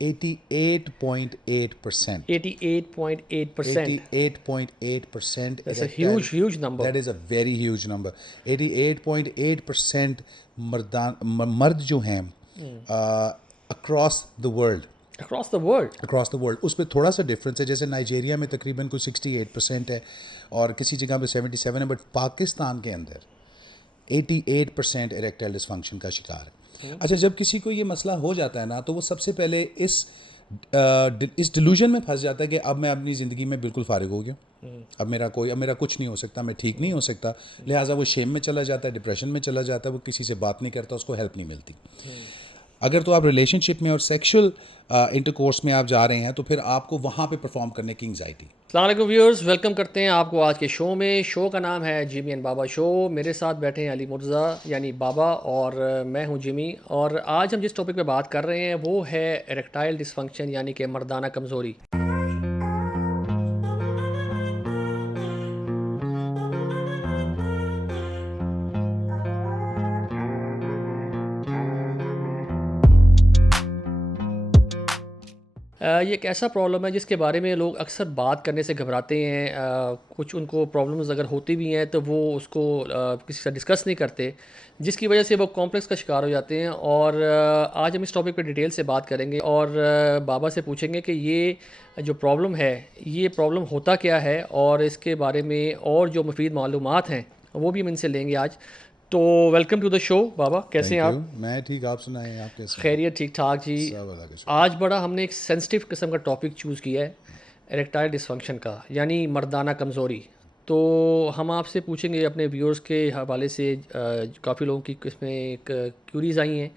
88.8%. 88.8%. 88.8% That's a huge number. That is a very huge number. 88.8% मर्द जो हैं across the world, Across the world. उस पर थोड़ा सा डिफरेंस है. जैसे नाइजीरिया में तकरीबन कोई 68% है और किसी जगह पे 77 है, बट पाकिस्तान के अंदर 88% इरेक्टाइल डिसफंक्शन का शिकार है. अच्छा, जब किसी को ये मसला हो जाता है ना, तो वो सबसे पहले इस डिल्यूजन में फंस जाता है कि अब मैं अपनी ज़िंदगी में बिल्कुल फारिग हो गया, अब मेरा कुछ नहीं हो सकता, मैं ठीक नहीं हो सकता. लिहाजा वो शेम में चला जाता है, डिप्रेशन में चला जाता है, वो किसी से बात नहीं करता, उसको हेल्प नहीं मिलती. अगर तो आप रिलेशनशिप में और सेक्सुअल इंटरकोर्स में आप जा रहे हैं, तो फिर आपको वहाँ पे परफॉर्म करने की एंग्जाइटी. अस्सलाम वालेकुम व्यूअर्स, वेलकम करते हैं आपको आज के शो में. शो का नाम है जिमी एंड बाबा शो. मेरे साथ बैठे हैं अली मुर्जा यानी बाबा और मैं हूं जिमी. और आज हम जिस टॉपिक पे बात कर रहे हैं वो है इरेक्टाइल डिसफंक्शन यानी कि मर्दाना कमज़ोरी. ये एक ऐसा प्रॉब्लम है जिसके बारे में लोग अक्सर बात करने से घबराते हैं. कुछ उनको प्रॉब्लम्स अगर होती भी हैं तो वो उसको किसी से डिस्कस नहीं करते, जिसकी वजह से वो कॉम्प्लेक्स का शिकार हो जाते हैं. और आज हम इस टॉपिक पे डिटेल से बात करेंगे और बाबा से पूछेंगे कि ये जो प्रॉब्लम है, ये प्रॉब्लम होता क्या है और इसके बारे में और जो मुफीद मालूमात हैं वो भी हम इनसे लेंगे आज. तो वेलकम टू द शो बाबा, कैसे हैं आप? मैं ठीक, आप सुनाएं, आप कैसे हैं? खैरियत, ठीक ठाक जी. सब अल्लाह का शुक्र. आज बड़ा हमने एक सेंसिटिव किस्म का टॉपिक चूज़ किया है, इरेक्टाइल डिसफंक्शन का, यानी मर्दाना कमज़ोरी. तो हम आपसे पूछेंगे अपने व्यूअर्स के हवाले से. काफ़ी लोगों की इसमें एक क्यूरीज आई हैं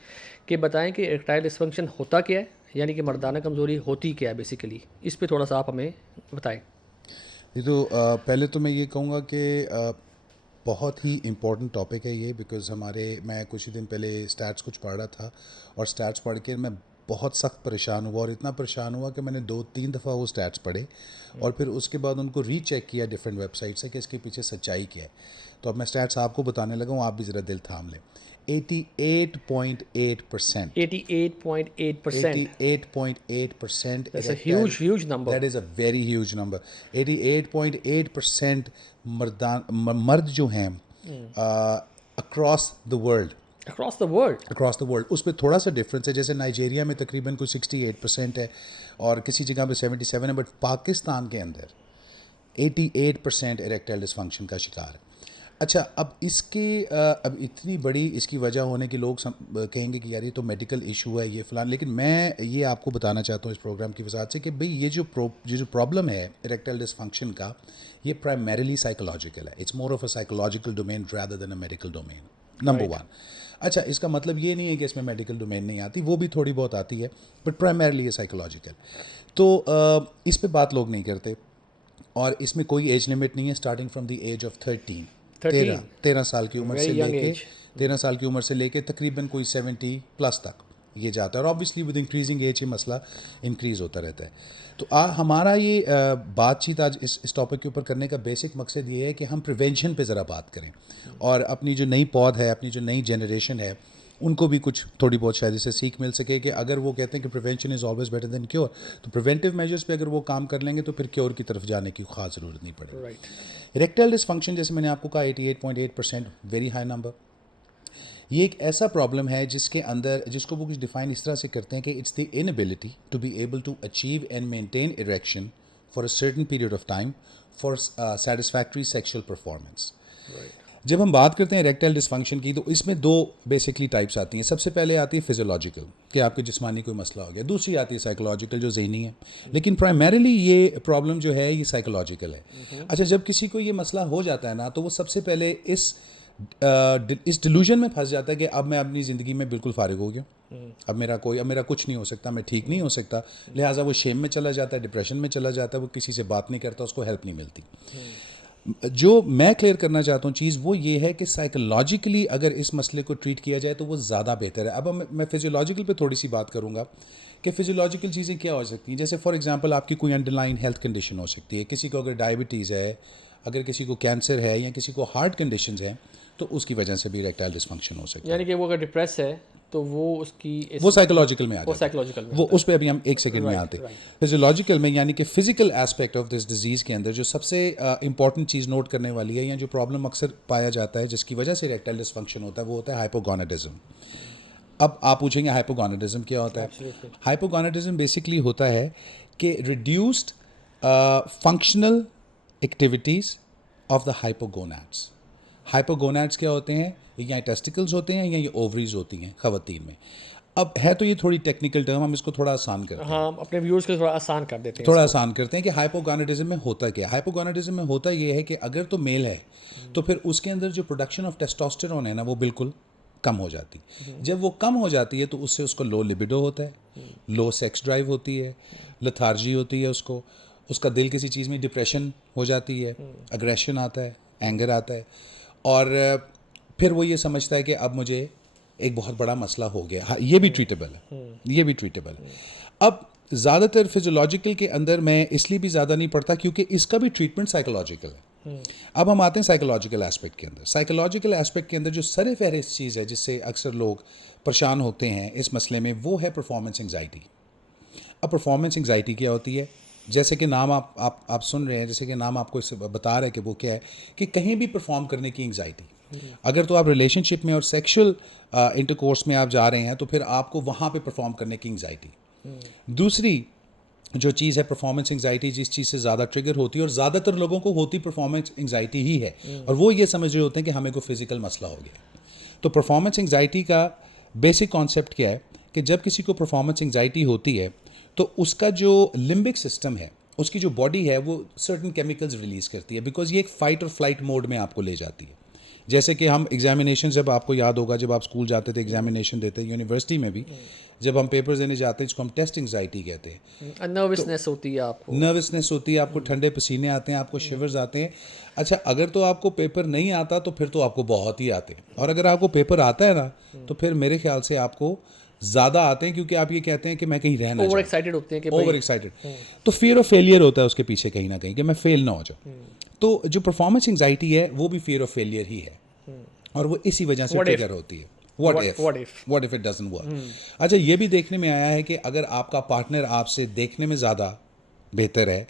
कि बताएं कि इरेक्टाइल डिसफंक्शन होता क्या है, यानी कि मर्दाना कमज़ोरी होती क्या है बेसिकली. इस पे थोड़ा सा आप हमें बताएं. ये तो पहले तो मैं ये कहूँगा कि बहुत ही इम्पोर्टेंट टॉपिक है ये, बिकॉज़ मैं कुछ ही दिन पहले स्टैट्स कुछ पढ़ रहा था और स्टैट्स पढ़ के मैं बहुत सख्त परेशान हुआ, और इतना परेशान हुआ कि मैंने 2-3 दफ़ा वो स्टैट्स पढ़े और फिर उसके बाद उनको रीचेक किया डिफरेंट वेबसाइट से कि इसके पीछे सच्चाई क्या है. तो अब मैं स्टैट्स आपको बताने लगा हूँ, आप भी ज़रा दिल थाम लें. 88.8%. 88.8%. 88.8%. That's a huge number. That is a very huge number. 88.8% मर्द जो हैं across the world, Across the world. उस पर थोड़ा सा डिफरेंस है. जैसे नाइजीरिया में तकरीबन कोई 68% है और किसी जगह पे 77 है, बट पाकिस्तान के अंदर 88% इरेक्टाइल डिसफंक्शन का शिकार है. अच्छा, अब अब इतनी बड़ी इसकी वजह होने की लोग कहेंगे कि यार ये तो मेडिकल इशू है, ये फ़लान. लेकिन मैं ये आपको बताना चाहता हूँ इस प्रोग्राम की वजह से कि भाई ये जो प्रॉब्लम है इरेक्टाइल डिसफंक्शन का, ये प्राइमरीली साइकोलॉजिकल है. It's more of a psychological domain rather than a medical domain, number one. अच्छा, इसका मतलब ये नहीं है कि इसमें मेडिकल डोमेन नहीं आती, वो भी थोड़ी बहुत आती है, बट प्राइमरीली ये साइकोलॉजिकल. तो इस पे बात लोग नहीं करते, और इसमें कोई एज लिमिट नहीं है. Starting from the age of 13 साल की उम्र से लेके 13 साल की उम्र से लेके तकरीबन कोई 70 प्लस तक ये जाता है. और ऑब्वियसली विद इंक्रीजिंग एज ये मसला इंक्रीज़ होता रहता है. तो हमारा ये बातचीत आज इस टॉपिक के ऊपर करने का बेसिक मकसद ये है कि हम प्रिवेंशन पे ज़रा बात करें, और अपनी जो नई पौध है, अपनी जो नई जनरेशन है, उनको भी कुछ थोड़ी बहुत शायद इससे सीख मिल सके कि अगर वो कहते हैं कि prevention is always better than cure, तो प्रिवेंटिव मेजर्स पे अगर वो काम कर लेंगे तो फिर क्योर की तरफ जाने की ख़ास ज़रूरत नहीं पड़ेगी. राइट. इरेक्टाइल डिसफंक्शन, जैसे मैंने आपको कहा, 88.8%, वेरी हाई नंबर. ये एक ऐसा प्रॉब्लम है जिसको वो कुछ डिफाइन इस तरह से करते हैं कि it's the inability to be able to achieve and maintain erection for a certain period of time for satisfactory sexual performance. जब हम बात करते हैं इरेक्टाइल डिसफंक्शन की, तो इसमें दो बेसिकली टाइप्स आती हैं. सबसे पहले आती है फिजियोलॉजिकल, कि आपके जिस्मानी कोई मसला हो गया. दूसरी आती है साइकोलॉजिकल, जो ज़हनी है. लेकिन प्राइमरीली ये प्रॉब्लम जो है ये साइकोलॉजिकल है. अच्छा, जब किसी को ये मसला हो जाता है ना, तो वो सबसे पहले इस डिल्यूजन में फंस जाता है कि अब मैं अपनी ज़िंदगी में बिल्कुल फारिग हो गया, अब मेरा कुछ नहीं हो सकता, मैं ठीक नहीं हो सकता. लिहाजा वो शेम में चला जाता है, डिप्रेशन में चला जाता है, वो किसी से बात नहीं करता, उसको हेल्प नहीं मिलती. जो मैं क्लियर करना चाहता हूँ चीज़ वो ये है कि साइकोलॉजिकली अगर इस मसले को ट्रीट किया जाए तो वो ज़्यादा बेहतर है. अब मैं फिजियोलॉजिकल पे थोड़ी सी बात करूँगा कि फिजियोलॉजिकल चीज़ें क्या हो सकती हैं. जैसे फॉर एग्जांपल आपकी कोई अंडरलाइन हेल्थ कंडीशन हो सकती है. किसी को अगर डायबिटीज़ है, अगर किसी को कैंसर है, या किसी को हार्ट कंडीशंस हैं, तो उसकी वजह से भी इरेक्टाइल डिसफंक्शन हो सकता है. यानी कि वो अगर डिप्रेस है तो वो उसकी वो साइकोलॉजिकल में आ वो जाता है। साइकोलॉजिकल में वो उस पे अभी हम एक सेकंड में आते हैं। फिजियोलॉजिकल में यानी कि physical aspect of this disease के अंदर जो सबसे इंपॉर्टेंट चीज़ नोट करने वाली है या जो प्रॉब्लम अक्सर पाया जाता है जिसकी वजह से इरेक्टाइल डिसफंक्शन होता है वो होता है हाइपोगोनाडिज्म। अब आप पूछेंगे हाइपोगोनाडिज्म क्या होता है? Absolutely. हाइपोगोनाडिज्म बेसिकली होता है कि reduced functional activities of the hypogonads. Hypogonads क्या होते हैं? या टेस्टिकल्स होते हैं या ये ओवरीज होती हैं खवातीन में। अब है तो ये थोड़ी टेक्निकल टर्म, हम इसको थोड़ा आसान करते हैं। हाँ, अपने व्यूअर्स के लिए थोड़ा आसान कर देते हैं थोड़ा इसको। आसान करते हैं कि हाइपोगोनाडिज्म में होता क्या है। हाइपोगोनाडिज्म में होता ये है कि अगर तो मेल है तो फिर उसके अंदर जो प्रोडक्शन ऑफ टेस्टोस्टेरोन है ना वो बिल्कुल कम हो जाती। जब वो कम हो जाती है तो उससे उसको लो लिबिडो होता है, लो सेक्स ड्राइव होती है, लथार्जी होती है उसको, उसका दिल किसी चीज़ में डिप्रेशन हो जाती है, अग्रेशन आता है, एंगर आता है, और फिर वो ये समझता है कि अब मुझे एक बहुत बड़ा मसला हो गया। हाँ, ये भी ट्रीटेबल है, ये भी ट्रीटेबल है। अब ज़्यादातर फिजियोलॉजिकल के अंदर मैं इसलिए भी ज़्यादा नहीं पढ़ता क्योंकि इसका भी ट्रीटमेंट साइकोलॉजिकल है। अब हम आते हैं साइकोलॉजिकल एस्पेक्ट के अंदर। साइकोलॉजिकल एस्पेक्ट के अंदर जो सर फहरिस्त चीज़ है जिससे अक्सर लोग परेशान होते हैं इस मसले में वो है परफॉर्मेंस एंग्जाइटी। अब परफॉर्मेंस एंग्जाइटी क्या होती है? जैसे कि नाम आप सुन रहे हैं, जैसे कि नाम आपको इससे बता रहे हैं कि वो क्या है कि कहीं भी परफॉर्म करने की एंग्जाइटी। अगर तो आप रिलेशनशिप में और सेक्सुअल इंटरकोर्स में आप जा रहे हैं तो फिर आपको वहाँ पे परफॉर्म करने की एंग्जाइटी। दूसरी जो चीज़ है परफॉर्मेंस एंग्जाइटी, जिस चीज़ से ज़्यादा ट्रिगर होती है और ज़्यादातर लोगों को होती परफॉर्मेंस एंग्जाइटी ही है, और वो ये समझ रहे होते हैं कि हमें कोई फिजिकल मसला हो गया। तो परफॉर्मेंस एंग्जाइटी का बेसिक कॉन्सेप्ट क्या है कि जब किसी को परफॉर्मेंस एंग्जाइटी होती है तो उसका जो लिम्बिक सिस्टम है, उसकी जो बॉडी है वो सर्टन केमिकल्स रिलीज़ करती है, बिकॉज ये एक फ़ाइट और फ्लाइट मोड में आपको ले जाती है। जैसे कि हम एग्जामिनेशन, जब आपको याद होगा जब आप स्कूल जाते थे एग्जामिनेशन देते, यूनिवर्सिटी में भी जब हम पेपर्स देने जाते हैं जिसको हम टेस्ट एंग्जाइटी कहते हैं, नर्वसनेस होती है आपको। नर्वसनेस होती है, आपको ठंडे पसीने आते हैं, आपको शिवर्स आते हैं। अच्छा, अगर तो आपको पेपर नहीं आता तो फिर तो आपको बहुत ही आते हैं, और अगर आपको पेपर आता है ना तो फिर मेरे ख्याल से आपको ज़्यादा आते हैं, क्योंकि आप ये कहते हैं कि मैं कहीं रहना ओवर एक्साइटेड होते हैं कि ओवर एक्साइटेड, तो फियर ऑफ फेलियर होता है उसके पीछे कहीं ना कहीं कि मैं फेल ना हो जाऊँ। तो जो परफॉर्मेंस एंग्जाइटी है वो भी फियर ऑफ फेलियर ही है, और वो इसी वजह से ट्रिगर होती है। What if it doesn't work? अच्छा, ये भी देखने में आया है कि अगर आपका पार्टनर आपसे देखने में ज़्यादा बेहतर है,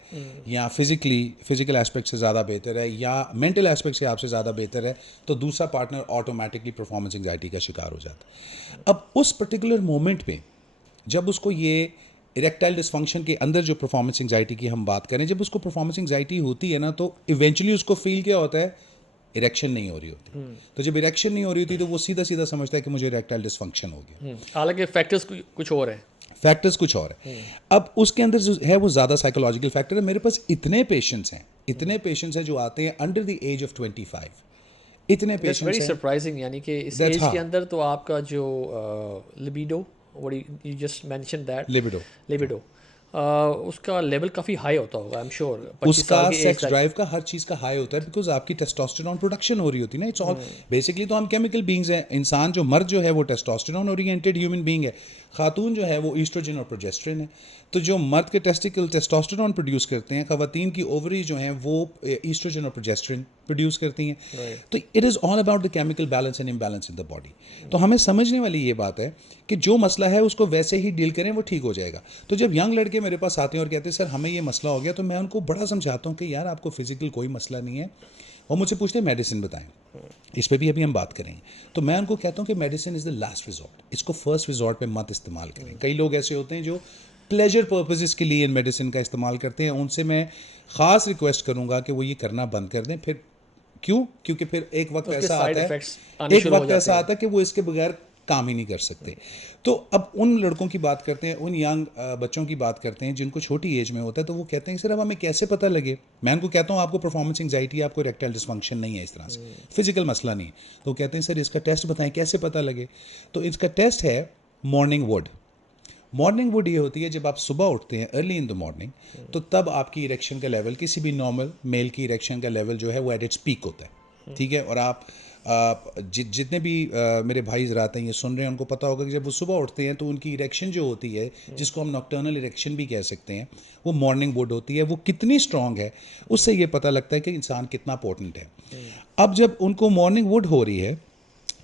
या फिजिकल एस्पेक्ट से ज़्यादा बेहतर है, या मेंटल एस्पेक्ट से आपसे ज़्यादा बेहतर है, तो दूसरा पार्टनर ऑटोमेटिकली परफॉर्मेंस एंग्जाइटी का शिकार हो जाता है। अब उस पर्टिकुलर मोमेंट पे जब उसको ये इरेक्टाइल डिसफंक्शन के अंदर जो परफॉर्मेंस एंग्जाइटी की हम बात करें, जब उसको परफॉर्मेंस एंग्जाइटी होती है ना तो इवेंचुअली उसको फील क्या होता है? इरेक्शन नहीं हो रही होती। तो जब इरेक्शन नहीं हो रही होती तो वो सीधा सीधा समझता है कि मुझे इरेक्टाइल डिसफंक्शन हो गया। हालांकि फैक्टर्स कुछ और हैं। फैक्टर्स कुछ और है। अब उसके अंदर जो है वो ज़्यादा साइकोलॉजिकल फैक्टर है। मेरे पास इतने पेशेंट्स हैं जो आते हैं अंडर द एज ऑफ 25। इतने पेशेंट्स वेरी हैं। सरप्राइजिंग, यानी कि इस That's एज हाँ। के अंदर तो आपका जो libido, what you just mention that, libido उसका लेवल काफ़ी हाई होता होगा, आई एम श्योर। 25 उसका साल की एज सेक्स तक। ड्राइव का हर चीज़ का हाई होता है, बिकॉज आपकी टेस्टोस्टेरोन प्रोडक्शन हो रही होती है ना। इट्स ऑल बेसिकली तो हम केमिकल बींग्स हैं। इंसान जो मर्द जो है वो टेस्टोस्टेरोन ओरिएंटेड ह्यूमन बींग है, खातून जो है वो ईस्ट्रोजन और प्रोजेस्ट्रिन है। तो जो मर्द के टेस्टिकल टेस्टोस्टेरोन प्रोड्यूस करते हैं, खवातीन की ओवरी जो हैं वो ईस्ट्रोजन और प्रोजेस्ट्रिन प्रोड्यूस करती हैं। तो it is all about the chemical balance and imbalance in the body. तो हमें समझने वाली ये बात है कि जो मसला है उसको वैसे ही डील करें, वो ठीक हो जाएगा। तो जब यंग लड़के मेरे पास आते हैं और कहते हैं सर हमें ये मसला हो गया, तो मैं उनको बड़ा समझाता हूँ कि यार आपको फिजिकल कोई मसला नहीं है। और मुझसे पूछते हैं मेडिसिन बताएं, इस पर भी अभी हम बात करेंगे। तो मैं उनको कहता हूँ कि medicine is the last resort, इसको फर्स्ट रिजॉर्ट पे मत इस्तेमाल करें। कई लोग ऐसे होते हैं जो प्लेजर पर्पसेस के लिए इन मेडिसिन का इस्तेमाल करते हैं, उनसे मैं ख़ास रिक्वेस्ट करूँगा कि वो ये करना बंद कर दें। फिर क्यों? क्योंकि फिर एक वक्त ऐसा आता है कि वो इसके बगैर काम ही नहीं कर सकते। तो अब उन लड़कों की बात करते हैं, उन यंग बच्चों की बात करते हैं जिनको छोटी एज में होता है, तो वो कहते हैं सर अब हमें कैसे पता लगे? मैं उनको कहता हूँ आपको परफॉर्मेंस एंग्जाइटी, आपको इरेक्टाइल डिसफंक्शन नहीं है, इस तरह से फिजिकल मसला नहीं है। तो वो कहते हैं सर इसका टेस्ट बताएं, कैसे पता लगे? तो इसका टेस्ट है मॉर्निंग वुड। मॉर्निंग वुड ये होती है जब आप सुबह उठते हैं अर्ली इन द मॉर्निंग, तो तब आपकी इरेक्शन का लेवल, किसी भी नॉर्मल मेल की इरेक्शन का लेवल जो है वो एट इट्स पीक होता है, ठीक है। और आप जितने भी मेरे भाई ज़रात हैं ये सुन रहे हैं, उनको पता होगा कि जब वो सुबह उठते हैं तो उनकी इरेक्शन जो होती है, जिसको हम नॉक्टर्नल इरेक्शन भी कह सकते हैं, वो मॉर्निंग वुड होती है। वो कितनी स्ट्रॉन्ग है उससे ये पता लगता है कि इंसान कितना पोटेंट है। अब जब उनको मॉर्निंग वुड हो रही है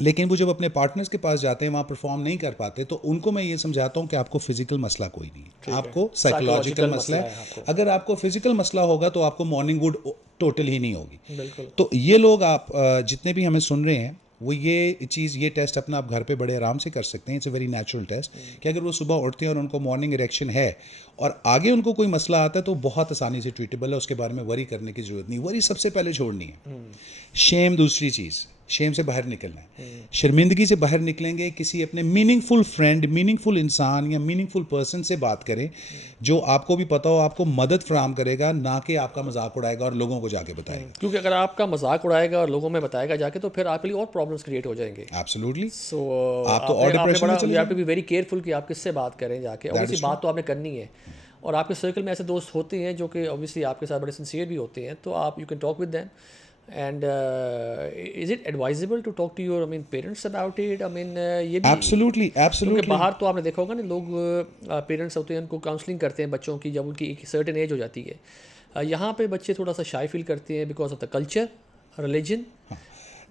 लेकिन वो जब अपने पार्टनर्स के पास जाते हैं वहाँ परफॉर्म नहीं कर पाते, तो उनको मैं ये समझाता हूँ कि आपको फिजिकल मसला कोई नहीं है, आपको साइकोलॉजिकल मसला है। आपको। अगर आपको फिजिकल मसला होगा तो आपको मॉर्निंग वुड टोटल ही नहीं होगी। बिल्कुल। तो ये लोग आप जितने भी हमें सुन रहे हैं, वो ये चीज़, ये टेस्ट अपना आप घर पे बड़े आराम से कर सकते हैं। It's a very natural taste कि अगर वो सुबह उठते हैं और उनको मॉर्निंग इरेक्शन है और आगे उनको कोई मसला आता है तो बहुत आसानी से ट्रीटेबल है, उसके बारे में वरी करने की ज़रूरत नहीं। वरी सबसे पहले छोड़नी है। शेम दूसरी चीज़, शेम से बाहर निकलना है। शर्मिंदगी से बाहर निकलेंगे, किसी अपने मीनिंगफुल फ्रेंड, मीनिंगफुल इंसान या मीनिंगफुल पर्सन से बात करें जो आपको भी पता हो आपको मदद फराहम करेगा, ना कि आपका मजाक उड़ाएगा और लोगों को जाके बताएगा। क्योंकि अगर आपका मजाक उड़ाएगा और लोगों में बताएगा जाके तो फिर आपके लिए और प्रॉब्लम्स क्रिएट हो जाएंगे। एब्सोल्युटली। सो आप तो और डिप्रेशन में चले you have to be very careful कि आप किससे बात करें जाके। ऑब्वियसली बात तो आपने करनी है, और आपके सर्कल में ऐसे दोस्त होते हैं जो कि ऑब्वियसली आपके साथ बड़े सिंसियर भी होते हैं, तो आप you can talk with them. And is it advisable to talk to your parents about it? ये भी एब्सोल्युटली, क्योंकि एब्सोल्युटली। बाहर तो आपने देखा होगा ना, लोग पेरेंट्स होते हैं उनको काउंसलिंग करते हैं बच्चों की जब उनकी एक सर्टेन एज हो जाती है। यहाँ पे बच्चे थोड़ा सा शाई फील करते हैं because of the culture, religion.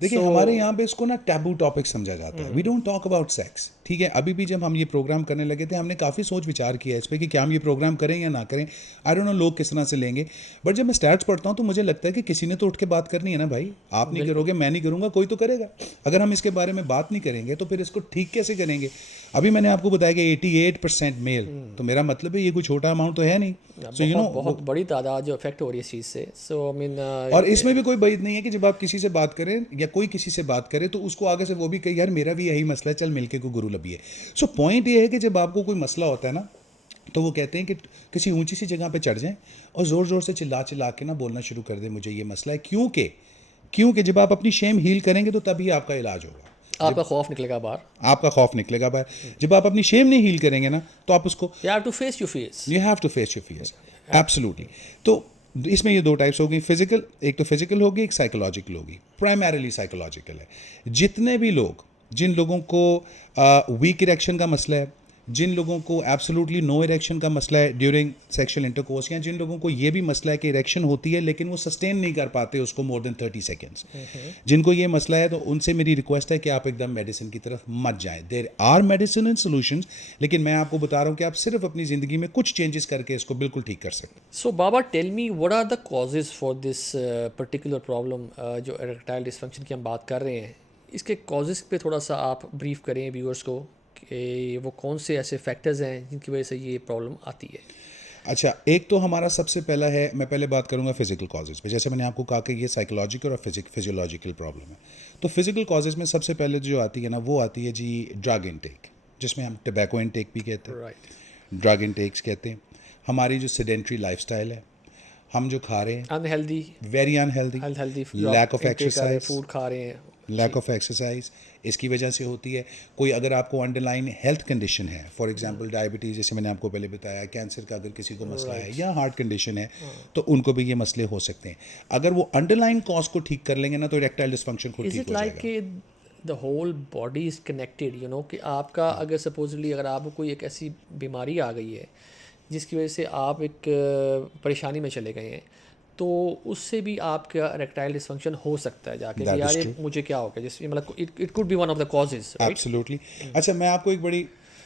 देखिए हमारे यहाँ पे इसको ना टैबू टॉपिक समझा जाता है। We don't talk about sex, ठीक है। अभी भी जब हम ये प्रोग्राम करने लगे थे हमने काफ़ी सोच विचार किया इस पर कि क्या हम ये प्रोग्राम करें या ना करें। आई डोंट नो लोग किस तरह से लेंगे, बट जब मैं स्टैट्स पढ़ता हूँ तो मुझे लगता है कि किसी ने तो उठ के बात करनी है ना भाई। आप नहीं करोगे, मैं नहीं करूँगा, कोई तो करेगा। अगर हम इसके बारे में बात नहीं करेंगे तो फिर इसको ठीक कैसे करेंगे? अभी मैंने आपको बताया कि 88% मेल, तो मेरा मतलब है ये कोई छोटा अमाउंट तो है नहीं। सो यू नो बहुत बड़ी तादाद जो अफेक्ट हो रही है इस चीज़ से। सो और इसमें भी कोई बैद नहीं है कि जब आप किसी से बात करें या कोई किसी से बात करे तो उसको आगे से वो भी कहे यार मेरा भी यही मसला है, चल मिलके को गुरु लबिए। सो पॉइंट ये है कि जब आपको कोई मसला होता है ना, तो वो कहते हैं कि किसी ऊंची सी जगह पे चढ़ जाएं और ज़ोर ज़ोर से चिल्ला चिल्ला के ना बोलना शुरू कर दें मुझे ये मसला है। क्योंकि जब आप अपनी शेम हील करेंगे तो तभी आपका इलाज होगा। आपका खौफ निकलेगा बाहर, आपका खौफ निकलेगा बाहर। जब आप अपनी शेम नहीं हील करेंगे ना तो आप उसको you have to face your fears. You have to face your fears. Absolutely. तो इसमें ये दो टाइप्स होगी, फिजिकल, एक तो फिजिकल होगी, एक साइकोलॉजिकल होगी। प्राइमरीली साइकोलॉजिकल है। जितने भी लोग, जिन लोगों को वीक इरेक्शन का मसला है, जिन लोगों को एब्सोल्युटली नो इरेक्शन का मसला है ड्यूरिंग सेक्सुअल इंटरकोर्स, या जिन लोगों को ये भी मसला है कि इरेक्शन होती है लेकिन वो सस्टेन नहीं कर पाते उसको मोर देन 30 सेकेंड्स, जिनको ये मसला है, तो उनसे मेरी रिक्वेस्ट है कि आप एकदम मेडिसिन की तरफ मत जाएं। There are medicine and solutions, लेकिन मैं आपको बता रहा हूँ कि आप सिर्फ अपनी ज़िंदगी में कुछ चेंजेस करके इसको बिल्कुल ठीक कर सकते हैं। सो बाबा tell me what are the causes for this particular problem जो इरेक्टाइल डिसफंक्शन की हम बात कर रहे हैं, इसके कॉजेज़ पे थोड़ा सा आप ब्रीफ करें व्यूअर्स को कि वो कौन से ऐसे फैक्टर्स हैं जिनकी वजह से ये प्रॉब्लम आती है। अच्छा, एक तो हमारा सबसे पहला है, मैं पहले बात करूंगा फिजिकल कॉजेज़ पे। जैसे मैंने आपको कहा कि ये साइकोलॉजिकल और फिजियोलॉजिकल प्रॉब्लम है। तो फिजिकल कॉजेज़ में सबसे पहले जो आती है ना, वो आती है जी ड्रग इनटेक, जिसमें हम टबैको इनटेक भी कहते हैं, राइट। ड्रग इनटेक्स कहते हैं। हमारी जो सेडेंट्री लाइफस्टाइल है, हम जो खा रहे हैं unhealthy, very unhealthy, unhealthy lack of exercise, food खा रहे हैं, लैक ऑफ एक्सरसाइज, इसकी वजह से होती है। कोई अगर आपको अंडरलाइन हेल्थ कंडीशन है, फॉर एग्जांपल डायबिटीज़, जैसे मैंने आपको पहले बताया, कैंसर का अगर किसी को मसला है या हार्ट कंडीशन है, तो उनको भी ये मसले हो सकते हैं। अगर वो अंडरलाइन कॉज को ठीक कर लेंगे ना तो इरेक्टाइल डिसफंक्शन खुद इज ठीक इट हो लाइक जाएगा। कि the whole body is connected, you know, कि आपका अगर सपोजली अगर आपको कोई एक ऐसी बीमारी आ गई है जिसकी वजह से आप एक परेशानी में चले गए हैं, तो उससे भी आपका इरेक्टाइल डिसफंक्शन हो सकता है जाके कि यार ये मुझे क्या हो गया, जिसमें मतलब it could be one of the causes, right? Absolutely. अच्छा, मैं आपको एक बड़ी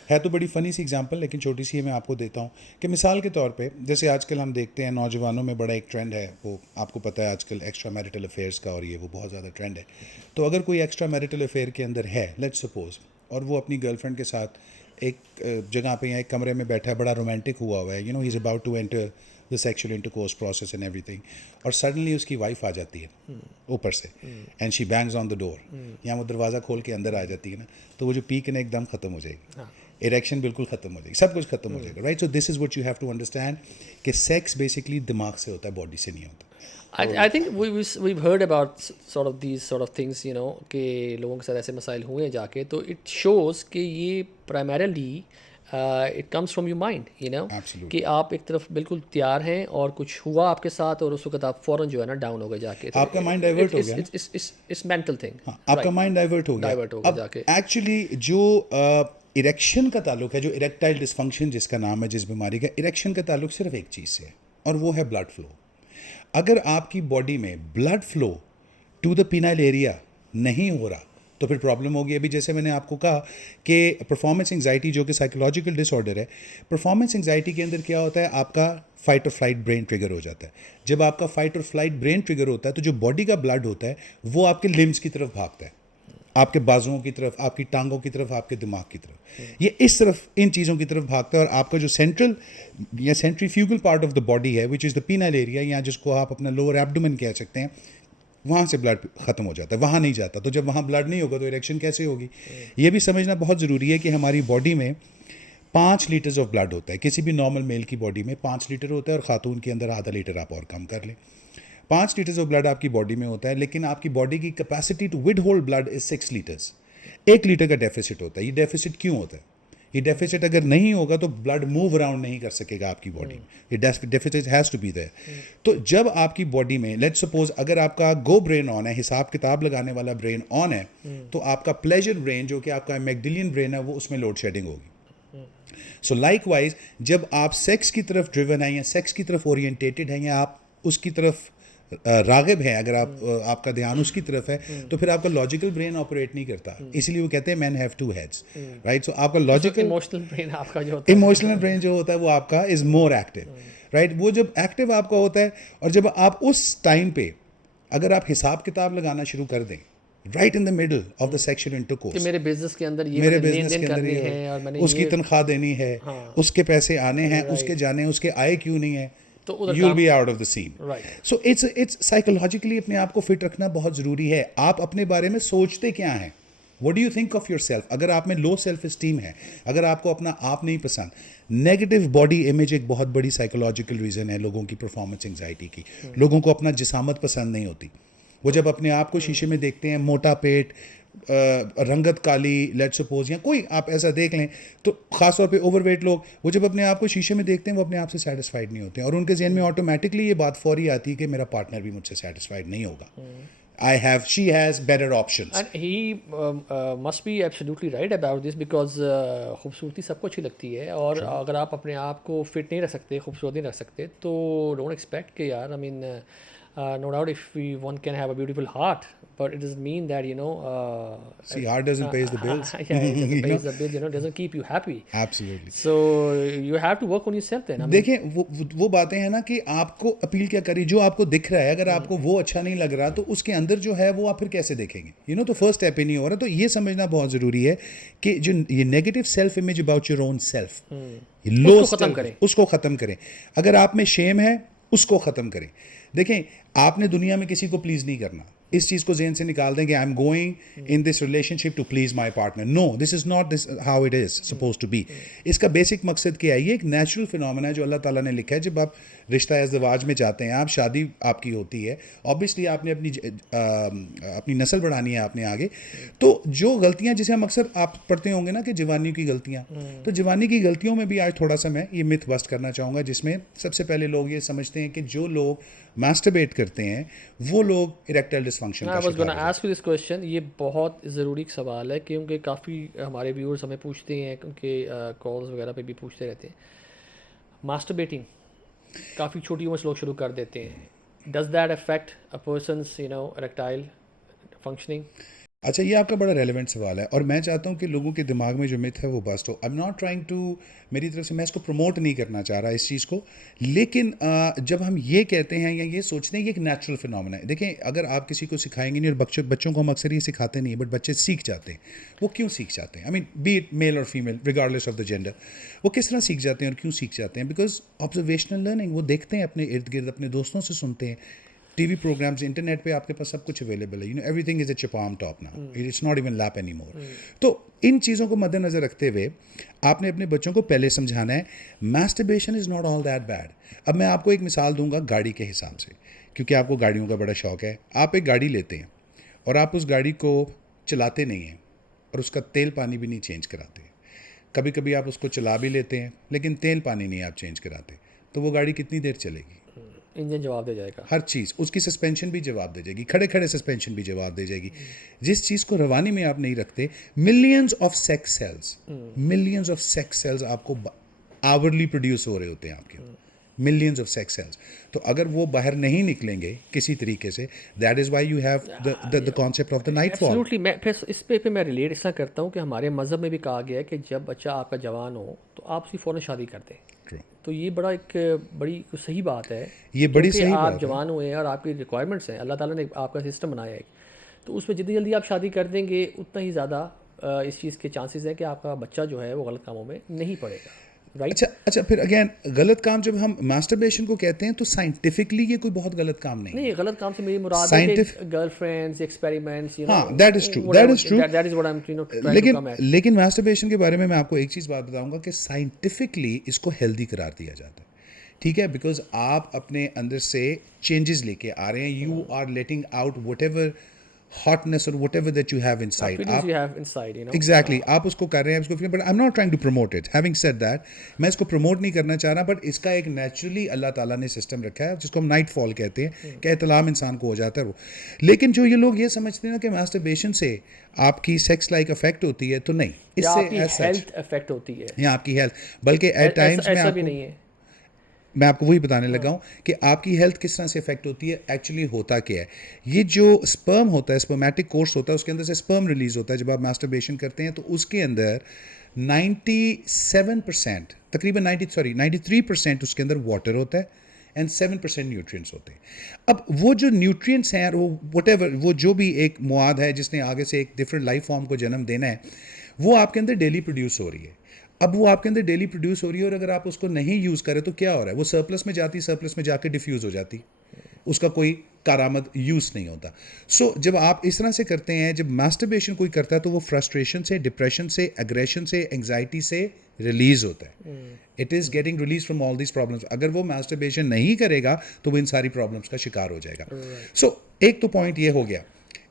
है तो बड़ी फ़नी सी एग्जांपल, लेकिन छोटी सी है, मैं आपको देता हूँ कि मिसाल के तौर पे जैसे आजकल हम देखते हैं नौजवानों में बड़ा एक ट्रेंड है, वो आपको पता है आजकल एक्स्ट्रा मैरिटल अफेयर्स का, और ये वो बहुत ज़्यादा ट्रेंड है। तो अगर कोई एक्स्ट्रा मैरिटल अफेयर के अंदर है, लेट्स सपोज, और वो अपनी गर्लफ्रेंड के साथ एक जगह पे या एक कमरे में बैठा है, बड़ा रोमांटिक हुआ है, you know, he is about to enter the sexual intercourse process and everything, और सडनली उसकी वाइफ आ जाती है ऊपर से and she bangs on the door, या वो दरवाज़ा खोल के अंदर आ जाती है ना, तो वो जो पीक है ना एकदम ख़त्म हो जाएगी, इरेक्शन बिल्कुल ख़त्म हो जाएगी, सब कुछ ख़त्म हो जाएगा, right? So this is what you have to understand कि सेक्स बेसिकली दिमाग से होता है, बॉडी से नहीं होता। I think we've heard about sort of these sort of things, you know, कि लोगों के साथ ऐसे मसाइल हुए हैं जाके, तो it shows कि ये primarily it comes from your mind, you know, Absolutely. कि आप एक तरफ बिल्कुल तैयार हैं और कुछ हुआ आपके साथ और उस वक्त आप फ़ौरन जो है ना डाउन हो गए जाके, तो आपका माइंड डाइवर्ट हो गया, इट्स मेंटल थिंग, आपका माइंड डाइवर्ट हो गया। अब जाके एक्चुअली जो इरेक्शन का ताल्लुक है, जो इरेक्टाइल डिसफंक्शन जिसका नाम है, जिस बीमारी का, इरेक्शन का ताल्लुक सिर्फ एक चीज़ से है, और वो है ब्लड फ्लो। अगर आपकी बॉडी में blood flow to the penile area नहीं हो रहा तो फिर प्रॉब्लम होगी। अभी जैसे मैंने आपको कहा कि परफॉर्मेंस एंग्जाइटी जो कि साइकोलॉजिकल डिसऑर्डर है, परफॉर्मेंस एंग्जाइटी के अंदर क्या होता है, आपका फाइट और फ्लाइट ब्रेन ट्रिगर हो जाता है। जब आपका फाइट और फ्लाइट ब्रेन ट्रिगर होता है तो जो बॉडी का ब्लड होता है वो आपके लिम्स की तरफ भागता है, आपके बाजुओं की तरफ, आपकी टांगों की तरफ, आपके दिमाग की तरफ, ये इस तरफ इन चीज़ों की तरफ भागता है। और आपका जो सेंट्रल या centrifugal part of the body है which is the pineal area, या जिसको आप अपना लोअर एब्डोमेन कह सकते हैं, वहाँ से ब्लड ख़त्म हो जाता है, वहाँ नहीं जाता। तो जब वहाँ ब्लड नहीं होगा तो इरेक्शन कैसे होगी? ये भी समझना बहुत ज़रूरी है कि हमारी बॉडी में 5 लीटर्स ऑफ ब्लड होता है। किसी भी नॉर्मल मेल की बॉडी में 5 लीटर होता है और ख़ातून के अंदर आधा लीटर आप और कम कर लें। 5 लीटर्स ऑफ ब्लड आपकी बॉडी में होता है, लेकिन आपकी बॉडी की capacity to with hold blood is 6 litres. 1 litre का डेफिसिट होता है। ये डेफिसिट क्यों होता है? ये डेफिसिट अगर नहीं होगा तो ब्लड मूव अराउंड नहीं कर सकेगा आपकी बॉडी में। ये deficit has to be there. तो जब आपकी बॉडी में लेट्स सपोज अगर आपका गो ब्रेन ऑन है, हिसाब किताब लगाने वाला ब्रेन ऑन है, तो आपका प्लेजर ब्रेन जो कि आपका मैगडिलियन ब्रेन है वो उसमें लोड शेडिंग होगी। सो लाइकवाइज जब आप सेक्स की तरफ ड्रिवन हैं या सेक्स की तरफ ओरिएंटेटेड हैं या आप उसकी तरफ रागिब है, अगर आप आपका ध्यान उसकी तरफ है, तो फिर आपका लॉजिकल ब्रेन ऑपरेट नहीं करता। इसलिए वो कहते हैं man have two heads, right? So आपका लॉजिकल इमोशनल ब्रेन आपका जो होता है, इमोशनल ब्रेन जो होता है वो आपका इज मोर एक्टिव, राइट? वो जब एक्टिव आपका होता है और जब आप उस टाइम पे अगर आप हिसाब किताब लगाना शुरू कर दें right in the middle of the sexual intercourse, कि मेरे बिजनेस के अंदर ये मेरे मैंने बिजनेस लेन-देन के अंदर करनी ये है और मैंने उसकी ये तनख्वाह देनी है, उसके पैसे आने हैं, उसके जाने हैं, उसके आए क्यों नहीं है, तो उधर you will come be out of the scene. Right. So it's psychologically अपने आप को फिट रखना बहुत ज़रूरी है। आप अपने बारे में सोचते क्या हैं? What do you think of your self? अगर आप में लो सेल्फ इस्टीम है, अगर आपको अपना आप नहीं पसंद, नेगेटिव बॉडी इमेज एक बहुत बड़ी साइकोलॉजिकल रीज़न है लोगों की परफॉर्मेंस एंग्जाइटी की। लोगों को अपना जिसामत पसंद नहीं होती। वो जब अपने आप को शीशे में देखते हैं, मोटा पेट, रंगत काली, लेट्स सपोज, या कोई आप ऐसा देख लें, तो ख़ासतौर पे ओवरवेट लोग, वो जब अपने आप को शीशे में देखते हैं वो अपने आप से सेटिस्फाइड नहीं होते हैं और उनके जहन में ऑटोमेटिकली ये बात फौरी आती है कि मेरा पार्टनर भी मुझसे सेटिस्फाइड नहीं होगा। she has better options. And he must be absolutely right about this because खूबसूरती सबको अच्छी लगती है और अगर आप अपने आप को फिट नहीं रख सकते, खूबसूरत नहीं रख सकते, तो डोंट एक्सपेक्ट कि यार, I mean no doubt if one can have a beautiful heart, but it doesn't mean that See, heart doesn't pay the bills. yeah, it doesn't You pay know? the bill, it doesn't keep you happy. Absolutely. So you have to work on yourself then. I mean, देखें वो बातें हैं ना कि आपको appeal क्या करी, जो आपको दिख रहा है, अगर आपको वो अच्छा नहीं लग रहा तो उसके अंदर जो है वो आप फिर कैसे देखेंगे? तो फर्स्ट स्टेप ही नहीं हो रहा। तो ये समझना बहुत ज़रूरी है कि जो ये negative self image about your own self, लो उसको ख़त्म करें। उसको ख़त्म करें। अगर आप में शेम है उसको ख़त्म करें। देखें, आपने दुनिया में किसी को प्लीज़ नहीं करना। इस चीज़ को जहन से निकाल दें कि I am going in this relationship to please my partner. No, this is not this how it is suppose to be. इसका बेसिक मकसद क्या है? ये एक नेचुरल फिनोमेना है जो अल्लाह ताला ने लिखा है। जब आप रिश्ता अज़दवाज में जाते हैं, आप शादी आपकी होती है, ऑब्वियसली आपने अपनी नस्ल बढ़ानी है आपने आगे। तो जो गलतियाँ जिसे हम अक्सर आप पढ़ते होंगे ना कि जवानी की गलतियाँ, तो जवानी की गलतियों में भी आज थोड़ा सा मैं ये मिथ बस्ट करना चाहूँगा, जिसमें सबसे पहले लोग ये समझते हैं कि जो लोग मास्टरबेट करते हैं वो लोग इरेक्टाइल डिसफंक्शन का I was gonna शिकार ask you this question. ये बहुत ज़रूरी सवाल है क्योंकि काफ़ी हमारे व्यूअर्स हमें पूछते हैं, क्योंकि कॉल्स वगैरह पे भी पूछते रहते हैं। मास्टरबेटिंग काफ़ी छोटी उम्र से लोग शुरू कर देते हैं। Does that affect a person's erectile functioning? अच्छा, ये आपका बड़ा रेलेवेंट सवाल है और मैं चाहता हूँ कि लोगों के दिमाग में जो मिथ है वो बस्ट हो। I am not trying to, मेरी तरफ से मैं इसको प्रमोट नहीं करना चाह रहा इस चीज़ को, लेकिन जब हम ये कहते हैं या ये सोचते हैं कि एक नेचुरल फिनोमेना है। देखें, अगर आप किसी को सिखाएंगे नहीं, और बच्चों को हम अक्सर ये सिखाते नहीं, बट बच्चे सीख जाते हैं। वो क्यों सीख जाते हैं? I mean be it male और female, regardless of the gender, वो किस तरह सीख जाते हैं और क्यों सीख जाते हैं? Because observational learning. वो देखते हैं अपने इर्द गिर्द, अपने दोस्तों से सुनते हैं, टीवी प्रोग्राम्स, इंटरनेट पे आपके पास सब कुछ अवेलेबल है। Everything is at your palm top now, it's not even lap any more. तो इन चीज़ों को मद्देनज़र रखते हुए आपने अपने बच्चों को पहले समझाना है masturbation is not all that bad. अब मैं आपको एक मिसाल दूंगा गाड़ी के हिसाब से, क्योंकि आपको गाड़ियों का बड़ा शौक है। आप एक गाड़ी लेते हैं और आप उस गाड़ी को चलाते नहीं हैं और उसका तेल पानी भी नहीं चेंज कराते। कभी कभी आप उसको चला भी लेते हैं लेकिन तेल पानी नहीं आप चेंज कराते, तो वो गाड़ी कितनी देर चलेगी? इंजन जवाब दे जाएगा, हर चीज़, उसकी सस्पेंशन भी जवाब दे जाएगी, खड़े खड़े सस्पेंशन भी जवाब दे जाएगी। जिस चीज़ को रवानी में आप नहीं रखते, मिलियंस ऑफ सेक्स सेल्स आपको आवरली प्रोड्यूस हो रहे होते हैं आपके, मिलियंस ऑफ सेक्स सेल्स। तो अगर वो बाहर नहीं निकलेंगे किसी तरीके से, that is why you have the concept of the night fall. Absolutely. मैं फिर इस पे मैं रिलेट इसलिए करता हूँ कि हमारे मज़हब में भी कहा गया है कि जब बच्चा आपका जवान हो तो आप उसकी फ़ौरन शादी कर दें। तो ये बड़ा एक बड़ी सही बात है, ये बड़ी क्योंकि सही आप बात है। जवान हुए हैं और आपकी रिक्वायरमेंट्स हैं, अल्लाह ताला ने आपका सिस्टम बनाया है, तो उसमें जितनी जल्दी आप शादी कर देंगे उतना ही ज़्यादा इस चीज़ के चांसेस हैं कि आपका बच्चा जो है वो गलत कामों में नहीं पड़ेगा, राइट? अच्छा अच्छा, फिर अगेन गलत काम जब हम मास्टरबेशन को कहते हैं तो साइंटिफिकली ये कोई बहुत गलत काम नहीं है। नहीं, गलत काम से मेरी मुराद है कि Scientific- girlfriends, experiments, you know, हाँ, that is true, that is true। That is what I am trying to come at. लेकिन मास्टरबेशन के बारे में मैं आपको एक चीज़ बात बताऊंगा कि साइंटिफिकली इसको हेल्दी करार दिया जाता है, ठीक है, बिकॉज आप अपने अंदर से चेंजेस लेके आ रहे हैं, you are letting out whatever hotness और whatever that you have inside. Feelings you have inside, you know. Exactly आप उसको कर रहे हैं, उसको but I am not trying to promote it. Having said that, मैं इसको promote नहीं करना चाह रहा, बट इसका एक नेचुरली अल्लाह ताला ने सिस्टम रखा है जिसको हम नाइट फॉल कहते हैं, कि एहतलाम इंसान को हो जाता है वो। लेकिन जो ये लोग ये समझते हैं ना कि मास्टरबेशन से आपकी सेक्स लाइक अफेक्ट होती है, तो नहीं, या इससे आपकी as such हेल्थ अफेक्ट होती है, या आपकी हेल्थ, बल्कि एट टाइम्स ऐसा भी नहीं है। मैं आपको वही बताने लगा हूँ कि आपकी हेल्थ किस तरह से इफेक्ट होती है। एक्चुअली होता क्या है, ये जो स्पर्म होता है, स्पर्मेटिक कोर्स होता है, उसके अंदर से स्पर्म रिलीज होता है जब आप मास्टरबेशन करते हैं, तो उसके अंदर 97% तकरीबन 93% उसके अंदर वाटर होता है एंड 7% न्यूट्रिएंट्स होते हैं। अब वो जो न्यूट्रिएंट्स हैं, वो व्हाटएवर, वो जो भी एक मुआद है जिसने आगे से एक डिफरेंट लाइफ फॉर्म को जन्म देना है, वो आपके अंदर डेली प्रोड्यूस हो रही है। अब वो आपके अंदर डेली प्रोड्यूस हो रही है, और अगर आप उसको नहीं यूज़ करें तो क्या हो रहा है, वो सरप्लस में जाती, सरप्लस में जाके डिफ्यूज़ हो जाती, उसका कोई कारामद यूज़ नहीं होता। सो जब आप इस तरह से करते हैं, जब मास्टरबेशन कोई करता है, तो वो फ्रस्ट्रेशन से, डिप्रेशन से, एग्रेशन से, एंग्जाइटी से रिलीज होता है। It is getting release from all these problems. अगर वो मास्टरबेशन नहीं करेगा तो वो इन सारी प्रॉब्लम्स का शिकार हो जाएगा। सो एक तो पॉइंट ये हो गया।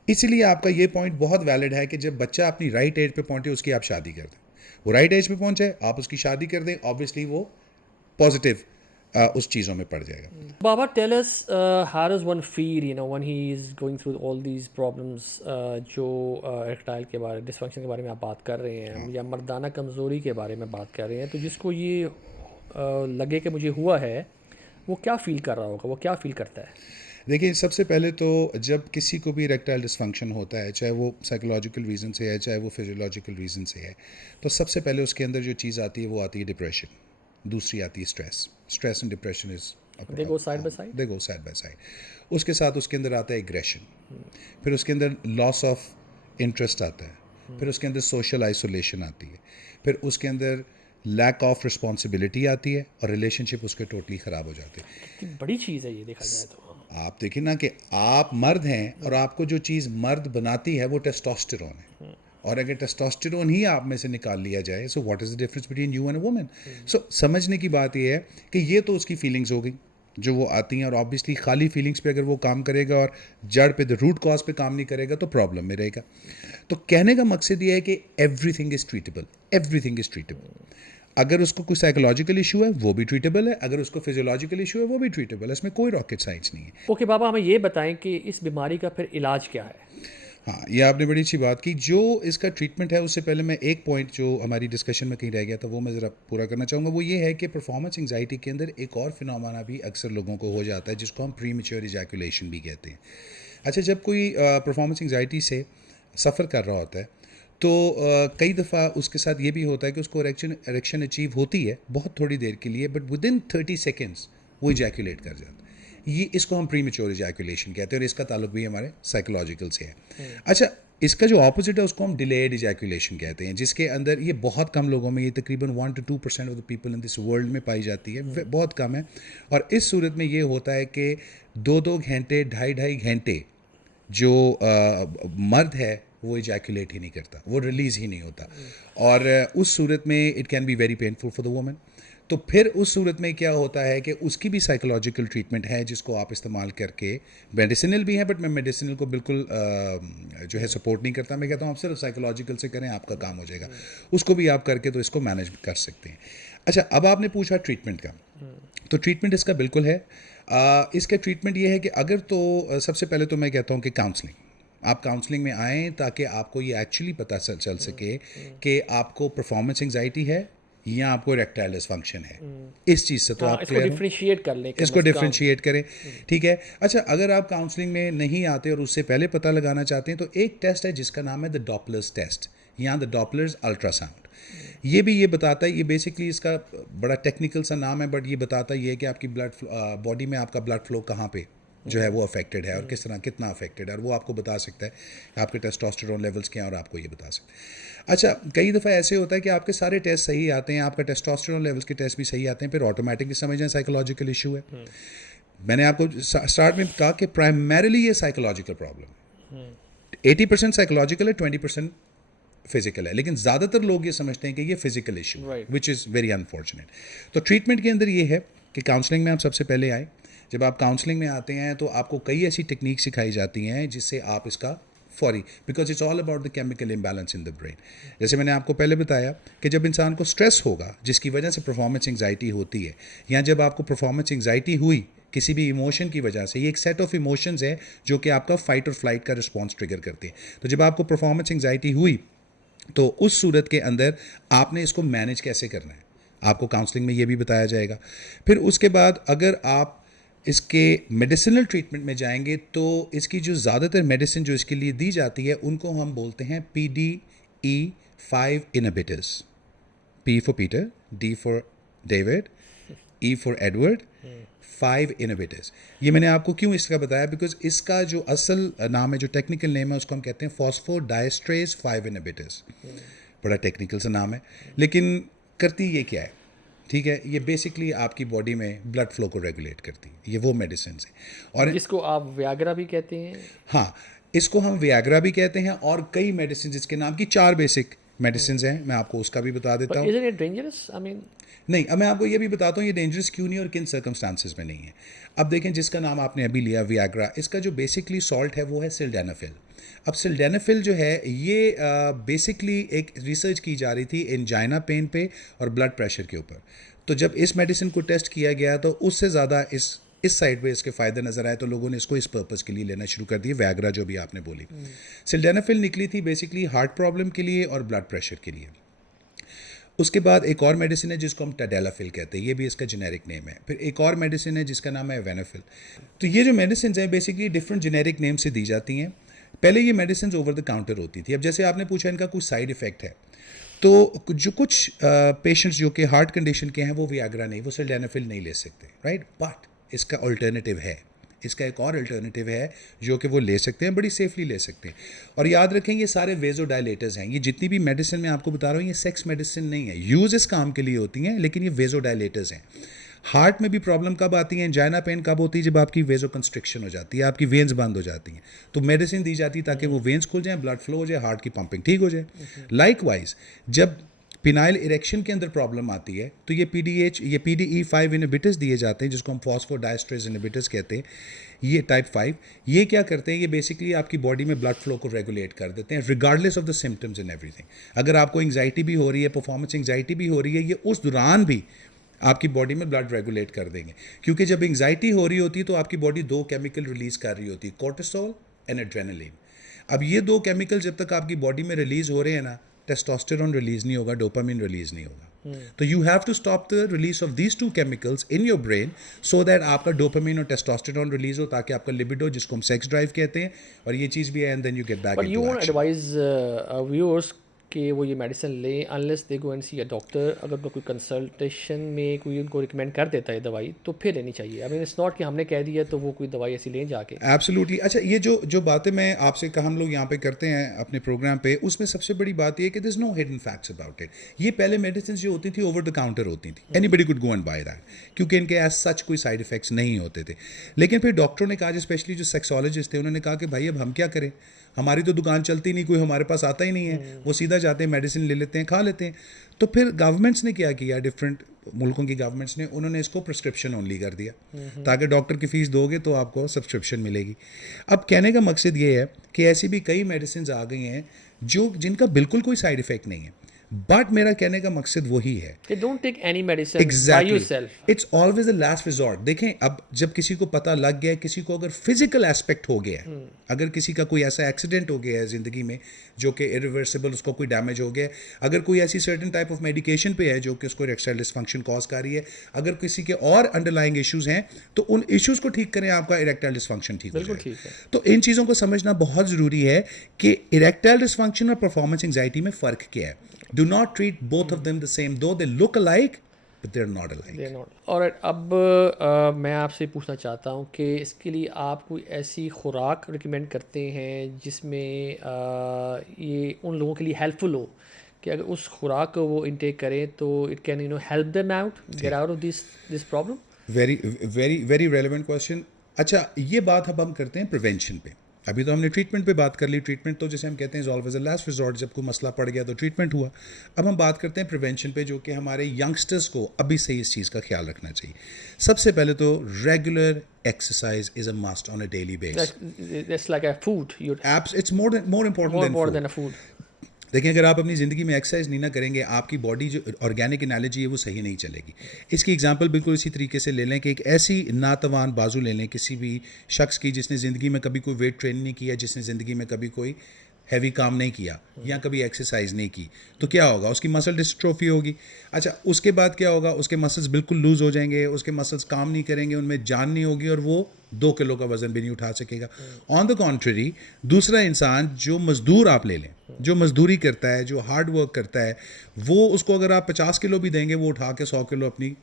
इसीलिए आपका ये पॉइंट बहुत वैलिड है कि जब बच्चा अपनी राइट एज पे पहुंचे, उसकी आप शादी कर दें। वो राइट एज पे पहुंचे, आप उसकी शादी कर दें, ऑब्वियसली वो पॉजिटिव उस चीज़ों में पड़ जाएगा। Baba, tell us, how does one feel, you know, when he is going through all these problems, जो erectile के बारे, डिसफंक्शन के बारे में आप बात कर रहे हैं, या मर्दाना कमज़ोरी के बारे में बात कर रहे हैं, तो जिसको ये लगे कि मुझे हुआ है, वो क्या फील कर रहा होगा, वो क्या फील करता है? देखिए, सबसे पहले तो जब किसी को भी इरेक्टाइल डिसफंक्शन होता है, चाहे वो साइकोलॉजिकल रीज़न से है, चाहे वो फिजियोलॉजिकल रीज़न से है, तो सबसे पहले उसके अंदर जो चीज़ आती है वो आती है डिप्रेशन, दूसरी आती है stress and depression is They go side by side? They go side by side. उसके साथ उसके अंदर आता है एग्रेशन, फिर उसके अंदर लॉस ऑफ इंटरेस्ट आता है, फिर उसके अंदर सोशल आइसोलेशन आती है, फिर उसके अंदर लैक ऑफ रिस्पॉन्सिबिलिटी आती है, और रिलेशनशिप उसके टोटली ख़राब हो जाते हैं। कितनी बड़ी चीज़ है ये, देखा जाए तो। आप देखिए ना कि आप मर्द हैं और आपको जो चीज़ मर्द बनाती है वो टेस्टोस्टेरोन है, और अगर टेस्टोस्टेरोन ही आप में से निकाल लिया जाए, so what is the difference between you and a woman. So समझने की बात ये है कि ये तो उसकी फीलिंग्स हो गई जो वो आती हैं, और ऑब्वियसली खाली फीलिंग्स पे अगर वो काम करेगा और जड़ पे, द रूट कॉज पे काम नहीं करेगा, तो प्रॉब्लम में रहेगा। तो कहने का मकसद ये है कि everything is treatable, everything is treatable. अगर उसको कोई साइकोलॉजिकल इशू है वो भी ट्रीटेबल है, अगर उसको फिजियोलॉजिकल इशू है वो भी ट्रीटेबल है, इसमें कोई रॉकेट साइंस नहीं है। ओके बाबा, हमें ये बताएं कि इस बीमारी का फिर इलाज क्या है? हाँ, ये आपने बड़ी अच्छी बात की। जो इसका ट्रीटमेंट है, उससे पहले मैं एक पॉइंट जो हमारी डिस्कशन में कहीं रह गया था वो मैं ज़रा पूरा करना चाहूँगा। वो ये है कि परफॉर्मेंस एंग्जाइटी के अंदर एक और फिनोमेना भी अक्सर लोगों को हो जाता है, जिसको हम प्रीमेच्योर इजैकुलेशन भी कहते हैं। अच्छा, जब कोई परफॉर्मेंस एंग्जाइटी से सफ़र कर रहा होता है, तो कई दफ़ा उसके साथ ये भी होता है कि उसको एरेक्शन अचीव होती है बहुत थोड़ी देर के लिए, बट विद इन 30 सेकेंड्स वो इजैकुलेट कर जाता है। ये इसको हम प्रीमेच्योर इजैकुलेशन कहते हैं, और इसका ताल्लुक भी हमारे साइकोलॉजिकल से है। अच्छा, इसका जो ऑपोजिट है उसको हम डिलेड इजैकुलेशन कहते हैं, जिसके अंदर ये बहुत कम लोगों में, ये तकरीबन 1 to 2% of the people in this world में पाई जाती है, बहुत कम है। और इस सूरत में ये होता है कि 2-2 घंटे, 2.5 घंटे जो मर्द है वो इजैकुलेट ही नहीं करता, वो रिलीज़ ही नहीं होता, और उस सूरत में it can be very painful for the woman. तो फिर उस सूरत में क्या होता है कि उसकी भी साइकोलॉजिकल ट्रीटमेंट है, जिसको आप इस्तेमाल करके, मेडिसिनल भी है, बट मैं मेडिसिनल को बिल्कुल जो है सपोर्ट नहीं करता। मैं कहता हूँ आप सिर्फ साइकोलॉजिकल से करें, आपका काम हो जाएगा। उसको भी आप करके तो इसको मैनेज कर सकते हैं। अच्छा, अब आपने पूछा ट्रीटमेंट का, तो ट्रीटमेंट इसका बिल्कुल है। इसका ट्रीटमेंट ये है कि अगर तो सबसे पहले तो मैं कहता हूँ कि काउंसलिंग, आप काउंसलिंग में आएँ ताकि आपको ये एक्चुअली पता चल सके कि आपको परफॉर्मेंस एंग्जाइटी है या आपको इरेक्टाइल डिसफंक्शन है, इस चीज़ से तो हाँ, आप इसको क्लियर हो, डिफरेंशिएट कर लें कम इसको से कम। डिफ्रेंशिएट करें, ठीक है। अच्छा, अगर आप काउंसलिंग में नहीं आते और उससे पहले पता लगाना चाहते हैं तो एक टेस्ट है जिसका नाम है द डॉपलर्स टेस्ट या द डॉपलर्स अल्ट्रासाउंड। ये भी ये बताता है, ये बेसिकली इसका बड़ा टेक्निकल सा नाम है, बट ये बताता ये है कि आपकी बॉडी में आपका ब्लड फ्लो कहाँ पे जो है वो अफेक्टेड है और किस तरह कितना अफेक्टेड है, और वो आपको बता सकता है आपके टेस्टोस्टेरोन लेवल्स क्या हैं और आपको ये बता सकता है। अच्छा, कई दफ़ा ऐसे होता है कि आपके सारे टेस्ट सही आते हैं, आपका टेस्टोस्टेरोन लेवल्स के टेस्ट भी सही आते हैं, फिर ऑटोमेटिकली समझ जाए साइकोलॉजिकल इशू है। मैंने आपको स्टार्ट में कहा कि प्राइमरीली ये साइकोलॉजिकल प्रॉब्लम 80% साइकोलॉजिकल है, 20% फिजिकल है, लेकिन ज़्यादातर लोग ये समझते हैं कि ये फिजिकल इशू है, Right. Which is very unfortunate. तो ट्रीटमेंट के अंदर ये है कि काउंसलिंग में आप सबसे पहले आए। जब आप काउंसलिंग में आते हैं तो आपको कई ऐसी टेक्निक सिखाई जाती हैं जिससे आप इसका फौरी, because it's all about the chemical imbalance in the brain. जैसे मैंने आपको पहले बताया कि जब इंसान को स्ट्रेस होगा जिसकी वजह से परफॉर्मेंस एंग्जाइटी होती है, या जब आपको परफॉर्मेंस एंग्जाइटी हुई किसी भी इमोशन की वजह से, ये एक सेट ऑफ इमोशंस है जो कि आपका फाइट और फ्लाइट का रिस्पॉन्स ट्रिगर करते हैं। तो जब आपको परफॉर्मेंस एंग्जाइटी हुई तो उस सूरत के अंदर आपने इसको मैनेज कैसे करना है, आपको काउंसलिंग में ये भी बताया जाएगा। फिर उसके बाद अगर आप इसके मेडिसिनल ट्रीटमेंट में जाएंगे तो इसकी जो ज़्यादातर मेडिसिन जो इसके लिए दी जाती है उनको हम बोलते हैं PDE5 inhibitors. P for Peter, D for David, E for Edward, 5 inhibitors. ये मैंने आपको क्यों इसका बताया, बिकॉज इसका जो असल नाम है, जो टेक्निकल नेम है, उसको हम कहते हैं फॉस्फोडाइस्ट्रेज 5 इनहिबिटर्स। बड़ा टेक्निकल सा नाम है, लेकिन करती ये क्या है, ठीक है, ये बेसिकली आपकी बॉडी में ब्लड फ्लो को रेगुलेट करती है, ये वो मेडिसिन है। और जिसको आप व्याग्रा भी कहते हैं। हाँ, इसको हम वियाग्रा भी कहते हैं, और कई मेडिसिन जिसके नाम की 4 बेसिक मेडिसिन हैं, मैं आपको उसका भी बता देता बट हूँ। Is it dangerous? I mean, नहीं, अब मैं आपको ये भी बताता हूँ ये डेंजरस क्यों नहीं और किन सर्कमस्टांसिस में नहीं है। अब देखें, जिसका नाम आपने अभी लिया वियाग्रा, इसका जो बेसिकली सॉल्ट है वो है सिल्डेनाफिल। अब सिल्डेनाफिल जो है ये बेसिकली एक रिसर्च की जा रही थी एंजाइना पेन पे और ब्लड प्रेशर के ऊपर। तो जब इस मेडिसिन को टेस्ट किया गया तो उससे ज़्यादा इस साइड पे इसके फ़ायदे नज़र आए, तो लोगों ने इसको इस पर्पज़ के लिए लेना शुरू कर दिया, वैग्रा जो भी आपने बोली। सिल्डेनाफिल निकली थी बेसिकली हार्ट प्रॉब्लम के लिए और ब्लड प्रेशर के लिए। उसके बाद एक और मेडिसिन है जिसको हम टैडेलाफिल कहते हैं, ये भी इसका जेनेरिक नेम है। फिर एक और मेडिसिन है जिसका नाम है वेनाफिल। तो ये जो मेडिसिन हैं बेसिकली डिफरेंट जेनेरिक नेम से दी जाती हैं। पहले ये मेडिसिन ओवर द काउंटर होती थी। अब जैसे आपने पूछा इनका कुछ साइड इफ़ेक्ट है, तो जो कुछ पेशेंट्स जो कि हार्ट कंडीशन के हैं वो वियाग्रा नहीं, वो सिल्डेनाफिल नहीं ले सकते, राइट। बट इसका अल्टरनेटिव है, इसका एक और अल्टरनेटिव है जो कि वो ले सकते हैं, बड़ी सेफली ले सकते हैं। और याद रखें ये सारे वेजोडाइलेटर्स हैं, ये जितनी भी मेडिसिन मैं आपको बता रहा हूँ ये सेक्स मेडिसिन नहीं है, यूज़ इस काम के लिए होती हैं, लेकिन ये वेजोडाइलेटर्स हैं। हार्ट में भी प्रॉब्लम कब आती है, एंजाइना पेन कब होती है, जब आपकी वेजो कंस्ट्रिक्शन हो जाती है, आपकी वेन्स बंद हो जाती हैं, तो मेडिसिन दी जाती है ताकि वो वेन्स खुल जाएं, ब्लड फ्लो हो जाए, हार्ट की पंपिंग ठीक हो जाए। लाइकवाइज जब पिनाइल इरेक्शन के अंदर प्रॉब्लम आती है तो ये PDE5 इनहिबिटर्स दिए जाते हैं, जिसको हम फॉस्फोडाइस्ट्रेज इनहिबिटर्स कहते हैं। ये टाइप 5 ये क्या करते हैं, ये बेसिकली आपकी बॉडी में ब्लड फ्लो को रेगुलेट कर देते हैं regardless of the symptoms and everything. अगर आपको एंग्जाइटी भी हो रही है, परफॉर्मेंस एंग्जाइटी भी हो रही है, ये उस दौरान भी आपकी बॉडी में ब्लड रेगुलेट कर देंगे, क्योंकि जब एंग्जाइटी हो रही होती है तो आपकी बॉडी 2 केमिकल रिलीज कर रही होती है, कोर्टिसोल एंड एड्रेनलिन। अब ये 2 केमिकल जब तक आपकी बॉडी में रिलीज हो रहे हैं ना, टेस्टोस्टेरोन रिलीज नहीं होगा, डोपामिन रिलीज नहीं होगा। तो you have to stop the release of these 2 chemicals in your brain so that आपका डोपामिन और टेस्टोस्टेरोन रिलीज हो, ताकि आपका लिबिडो, जिसको हम सेक्स ड्राइव कहते हैं, और ये चीज़ भी है, and then you get back but you into won't action. Advise viewers कि वो ये मेडिसिन लें unless they go and see a doctor. अगर कोई कंसल्टेशन में कोई उनको रिकमेंड कर देता है दवाई तो फिर लेनी चाहिए। आई मीन इट्स नॉट कि हमने कह दिया तो वो कोई दवाई ऐसी लें जाके। एब्सोल्युटली। अच्छा, ये जो बातें मैं आपसे हम लोग यहाँ पे करते हैं अपने प्रोग्राम पे, उसमें सबसे बड़ी बात ये है कि this no hidden facts about it. ये पहले मेडिसिन जो होती थी ओवर द काउंटर होती थी, anybody could go and by that, क्योंकि इनके एज सच कोई साइड इफेक्ट्स नहीं होते थे। लेकिन फिर डॉक्टरों ने कहा, स्पेशली जो सेक्सोलॉजिस्ट थे, उन्होंने कहा कि भाई अब हम क्या करें, हमारी तो दुकान चलती नहीं, कोई हमारे पास आता ही नहीं है, वो सीधा जाते हैं मेडिसिन ले लेते हैं, खा लेते हैं। तो फिर गवर्नमेंट्स ने क्या किया, डिफरेंट मुल्कों की गवर्नमेंट्स ने, उन्होंने इसको प्रिस्क्रिप्शन ओनली कर दिया, ताकि डॉक्टर की फ़ीस दोगे तो आपको सब्सक्रिप्शन मिलेगी। अब कहने का मकसद ये है कि ऐसी भी कई मेडिसिन आ गई हैं जिनका बिल्कुल कोई साइड इफ़ेक्ट नहीं है। बट मेरा कहने का मकसद वही है, कि don't take any medicine by exactly, yourself. It's always the last resort. देखें, अब जब किसी को पता लग गया है, किसी को अगर फिजिकल एस्पेक्ट हो गया है, अगर किसी का कोई ऐसा एक्सीडेंट हो गया है ज़िंदगी में जो कि इरिवर्सिबल, उसको कोई डैमेज हो गया है, अगर कोई ऐसी सर्टेन टाइप ऑफ मेडिकेशन पे है जो कि उसको इरेक्टाइल डिसफंक्शन कॉज कर रही है, अगर किसी के और अंडरलाइंग इश्यूज हैं, तो उन इश्यूज को ठीक करें, आपका इरेक्टाइल डिसफंक्शन ठीक हो बिल्कुल जाएगा। ठीक है। तो इन चीज़ों को समझना बहुत ज़रूरी है कि इरेक्टाइल डिसफंक्शन और परफॉर्मेंस एंजाइटी में फ़र्क क्या है। Do not treat both of them the same, though they look alike but they are not alike. और अब मैं आपसे पूछना चाहता हूँ कि इसके लिए आप कोई ऐसी खुराक रिकमेंड करते हैं जिसमें ये उन लोगों के लिए हेल्पफुल हो कि अगर उस खुराक को वो इनटेक करें तो it can help them out, get out of this problem. Very very very relevant question. अच्छा, ये बात अब हम करते हैं प्रिवेंशन पे। अभी तो हमने ट्रीटमेंट पे बात कर ली। ट्रीटमेंट तो जैसे हम कहते हैं ऑलवेज अ लास्ट रिजॉर्ट, जब कोई मसला पड़ गया तो ट्रीटमेंट हुआ। अब हम बात करते हैं प्रिवेंशन पे, जो कि हमारे यंगस्टर्स को अभी से इस चीज़ का ख्याल रखना चाहिए। सबसे पहले तो regular exercise is a must on a daily base. That's like a food. एप्स it's more important More then than a food. देखिए, अगर आप अपनी ज़िंदगी में एक्सरसाइज नहीं ना करेंगे, आपकी बॉडी जो ऑर्गेनिक एनालॉजी है वो सही नहीं चलेगी। इसकी एग्जांपल बिल्कुल इसी तरीके से ले लें कि एक ऐसी नातवान बाजू ले लें किसी भी शख्स की जिसने ज़िंदगी में कभी कोई वेट ट्रेन नहीं किया, जिसने ज़िंदगी में कभी कोई हैवी काम नहीं किया या कभी एक्सरसाइज नहीं की, तो क्या होगा? उसकी मसल डिस्ट्रोफी होगी। अच्छा, उसके बाद क्या होगा? उसके मसल्स बिल्कुल लूज़ हो जाएंगे, उसके मसल्स काम नहीं करेंगे, उनमें जान नहीं होगी और वो 2 किलो का वज़न भी नहीं उठा सकेगा। ऑन द कॉन्ट्ररी, दूसरा इंसान जो मज़दूर आप ले लें, जो मज़दूरी करता है, जो हार्ड वर्क करता है, वो उसको अगर आप 50 किलो भी देंगे, वो उठा के 100 किलो अपनी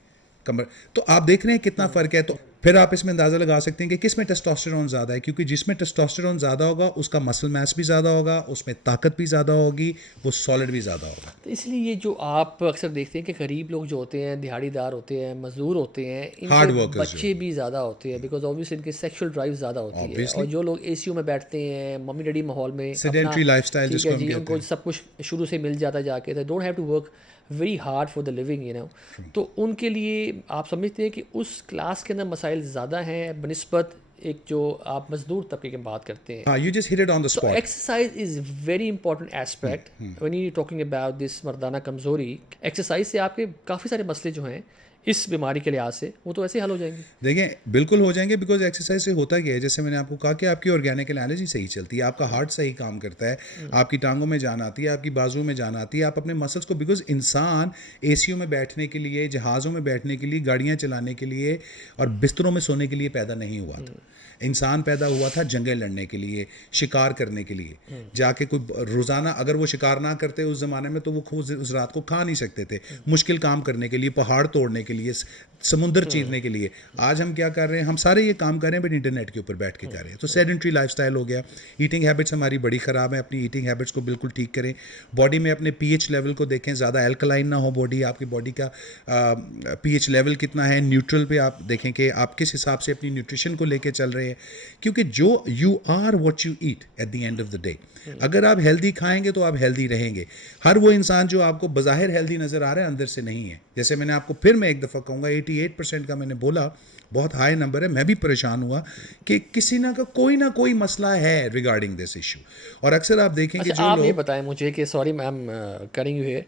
कमर। तो आप देख रहे हैं कितना फ़र्क है। तो फिर आप इसमें अंदाज़ा लगा सकते हैं कि किस में टेस्टोस्टेरोन ज़्यादा है, क्योंकि जिसमें टेस्टोस्टेरोन ज़्यादा होगा उसका मसल मास भी ज़्यादा होगा, उसमें ताकत भी ज़्यादा होगी, वो सॉलिड भी ज़्यादा होगा। तो इसलिए ये जो आप अक्सर देखते हैं कि गरीब लोग जो होते हैं, दिहाड़ीदार होते हैं, मज़दूर होते हैं, Hard इनके workers बच्चे भी ज़्यादा होते हैं, बिकॉज ऑब्वियसली इनकी सेक्सुअल ड्राइव ज़्यादा होती है। Obviously. और जो लोग एसीयू में बैठते हैं, मम्मी डैडी माहौल में, Sedentary lifestyle ठीक जिसको है हम जी, कहते उनको हैं। सब कुछ शुरू से मिल जाता जाके, they don't have to work very hard for the living, तो उनके लिए आप समझते हैं कि उस क्लास के अंदर मसाइल ज़्यादा हैं बनिस्बत एक जो आप मज़दूर तबके की बात करते हैं। हाँ, you just hit it on the So spot. exercise is very important aspect when you're talking about this मर्दाना कमज़ोरी। एक्सरसाइज से आपके काफ़ी सारे मसले जो हैं इस बीमारी के लिहाज से वो तो ऐसे ही हल हो जाएंगे। देखें, बिल्कुल हो जाएंगे, बिकॉज एक्सरसाइज से होता क्या है, जैसे मैंने आपको कहा कि आपकी ऑर्गेनिक एनालॉजी सही चलती है, आपका हार्ट सही काम करता है, आपकी टांगों में जान आती है, आपकी बाजुओं में जान आती है, आप अपने मसल्स को, बिकॉज इंसान एसीओ में बैठने के लिए, जहाज़ों में बैठने के लिए, गाड़ियाँ चलाने के लिए और बिस्तरों में सोने के लिए पैदा नहीं हुआ था। इंसान पैदा हुआ था जंगें लड़ने के लिए, शिकार करने के लिए। जाके कोई रोज़ाना अगर वो शिकार ना करते उस ज़माने में, तो वो खुद उस रात को खा नहीं सकते थे। मुश्किल काम करने के लिए, पहाड़ तोड़ने के लिए, समुंदर चीरने के लिए। आज हम क्या कर रहे हैं? हम सारे ये काम कर रहे हैं बट इंटरनेट के ऊपर बैठ के कर रहे हैं। तो सेडेंट्री लाइफस्टाइल हो गया। ईटिंग हैबिट्स हमारी बड़ी ख़राब है। अपनी ईटिंग हैबिट्स को बिल्कुल ठीक करें। बॉडी में अपने पीएच लेवल को देखें, ज़्यादा एल्कलाइन ना हो बॉडी। आपकी बॉडी का पीएच लेवल कितना है, न्यूट्रल पे आप देखें कि आप किस हिसाब से अपनी न्यूट्रिशन को लेके चल रहे हैं, क्योंकि जो you are what you eat at the end of the day. अगर आप हेल्दी खाएंगे तो आप हेल्दी रहेंगे। हर वो इंसान जो आपको बज़ाहिर हेल्दी नज़र आ रहा है, अंदर से नहीं है। जैसे मैंने आपको फिर मैं एक दफ़ा कहूँगा, 88% का मैंने बोला, बहुत हाई नंबर है। मैं भी परेशान हुआ कि किसी ना कोई मसला है रिगार्डिंग दिस इशू। और अक्सर आप देखेंगे अच्छा, जो आप ये लोग, बताएं मुझे कि सॉरी मैम करेंगे हुए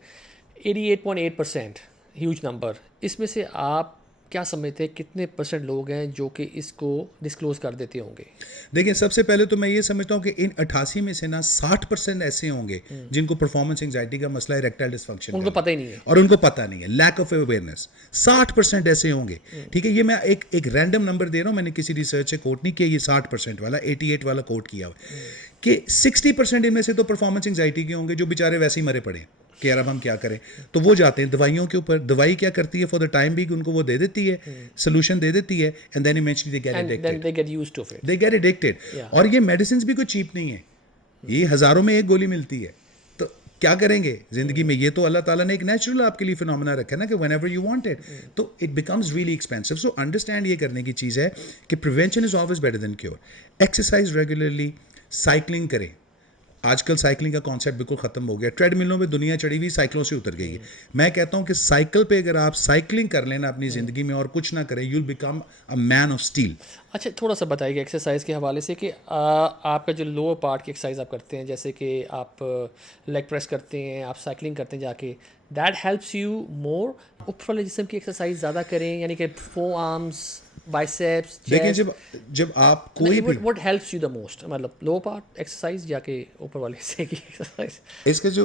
88.8% ह्यूज नंबर, इसमें से आप क्या समझते हैं कितने परसेंट लोग हैं जो कि इसको डिस्क्लोज कर देते होंगे? देखिए, सबसे पहले तो मैं ये समझता हूँ कि इन 88 में से ना 60% ऐसे होंगे जिनको परफॉर्मेंस एंजाइटी का मसला है, इरेक्टाइल डिसफंक्शन उनको पता ही नहीं है। और उनको पता नहीं है, लैक ऑफ अवेयरनेस। 60% ऐसे होंगे। ठीक है, ये मैं एक रैंडम नंबर दे रहा हूँ, मैंने किसी रिसर्च से कोट नहीं किया, ये 60% वाला 88 वाला कोट किया हुआ कि 60% इनमें से तो परफॉर्मेंस एंजाइटी के होंगे जो बेचारे वैसे ही मरे पड़े हैं कि यार अब हम क्या करें। तो वो जाते हैं दवाइयों के ऊपर। दवाई क्या करती है? फॉर द टाइम भी उनको वो दे देती है, सोल्यूशन दे देती है, and then eventually they get And then addicted. they get used to it. They get addicted. और ये मेडिसिन भी कोई चीप नहीं है, ये हज़ारों में एक गोली मिलती है। तो क्या करेंगे ज़िंदगी में? ये तो अल्लाह ताला ने एक नेचुरल आपके लिए फिनोमेना रखा है ना कि व्हेनेवर यू वांट इट, तो it becomes really expensive. So understand ये करने की चीज़ है कि prevention is always better than cure. Exercise regularly, cycling करें, आजकल साइकिलिंग का कॉन्सेप्ट बिल्कुल ख़त्म हो गया, ट्रेडमिलों पे दुनिया चढ़ी हुई साइकिलों से उतर गई है। मैं कहता हूँ कि साइकिल पे अगर आप साइकिलिंग कर लेना अपनी ज़िंदगी में और कुछ ना करें, you'll become a man of steel. अच्छा, थोड़ा सा बताइए एक्सरसाइज के हवाले से कि आपका जो लोअर पार्ट की एक्सरसाइज आप करते हैं, जैसे कि आप लेग प्रेस करते हैं, आप साइकिलिंग करते हैं जाके, दैट हेल्प्स यू मोर, ऊपर वाले जिस्म की एक्सरसाइज ज़्यादा करें, यानी कि फोर आर्म्स, बाइसेप्स, देखिए, चेस्ट, जब जब आप कोई भी what helps you the most, मतलब लोअर पार्ट एक्सरसाइज जाके ऊपर वाले हिस्से की एक्सरसाइज?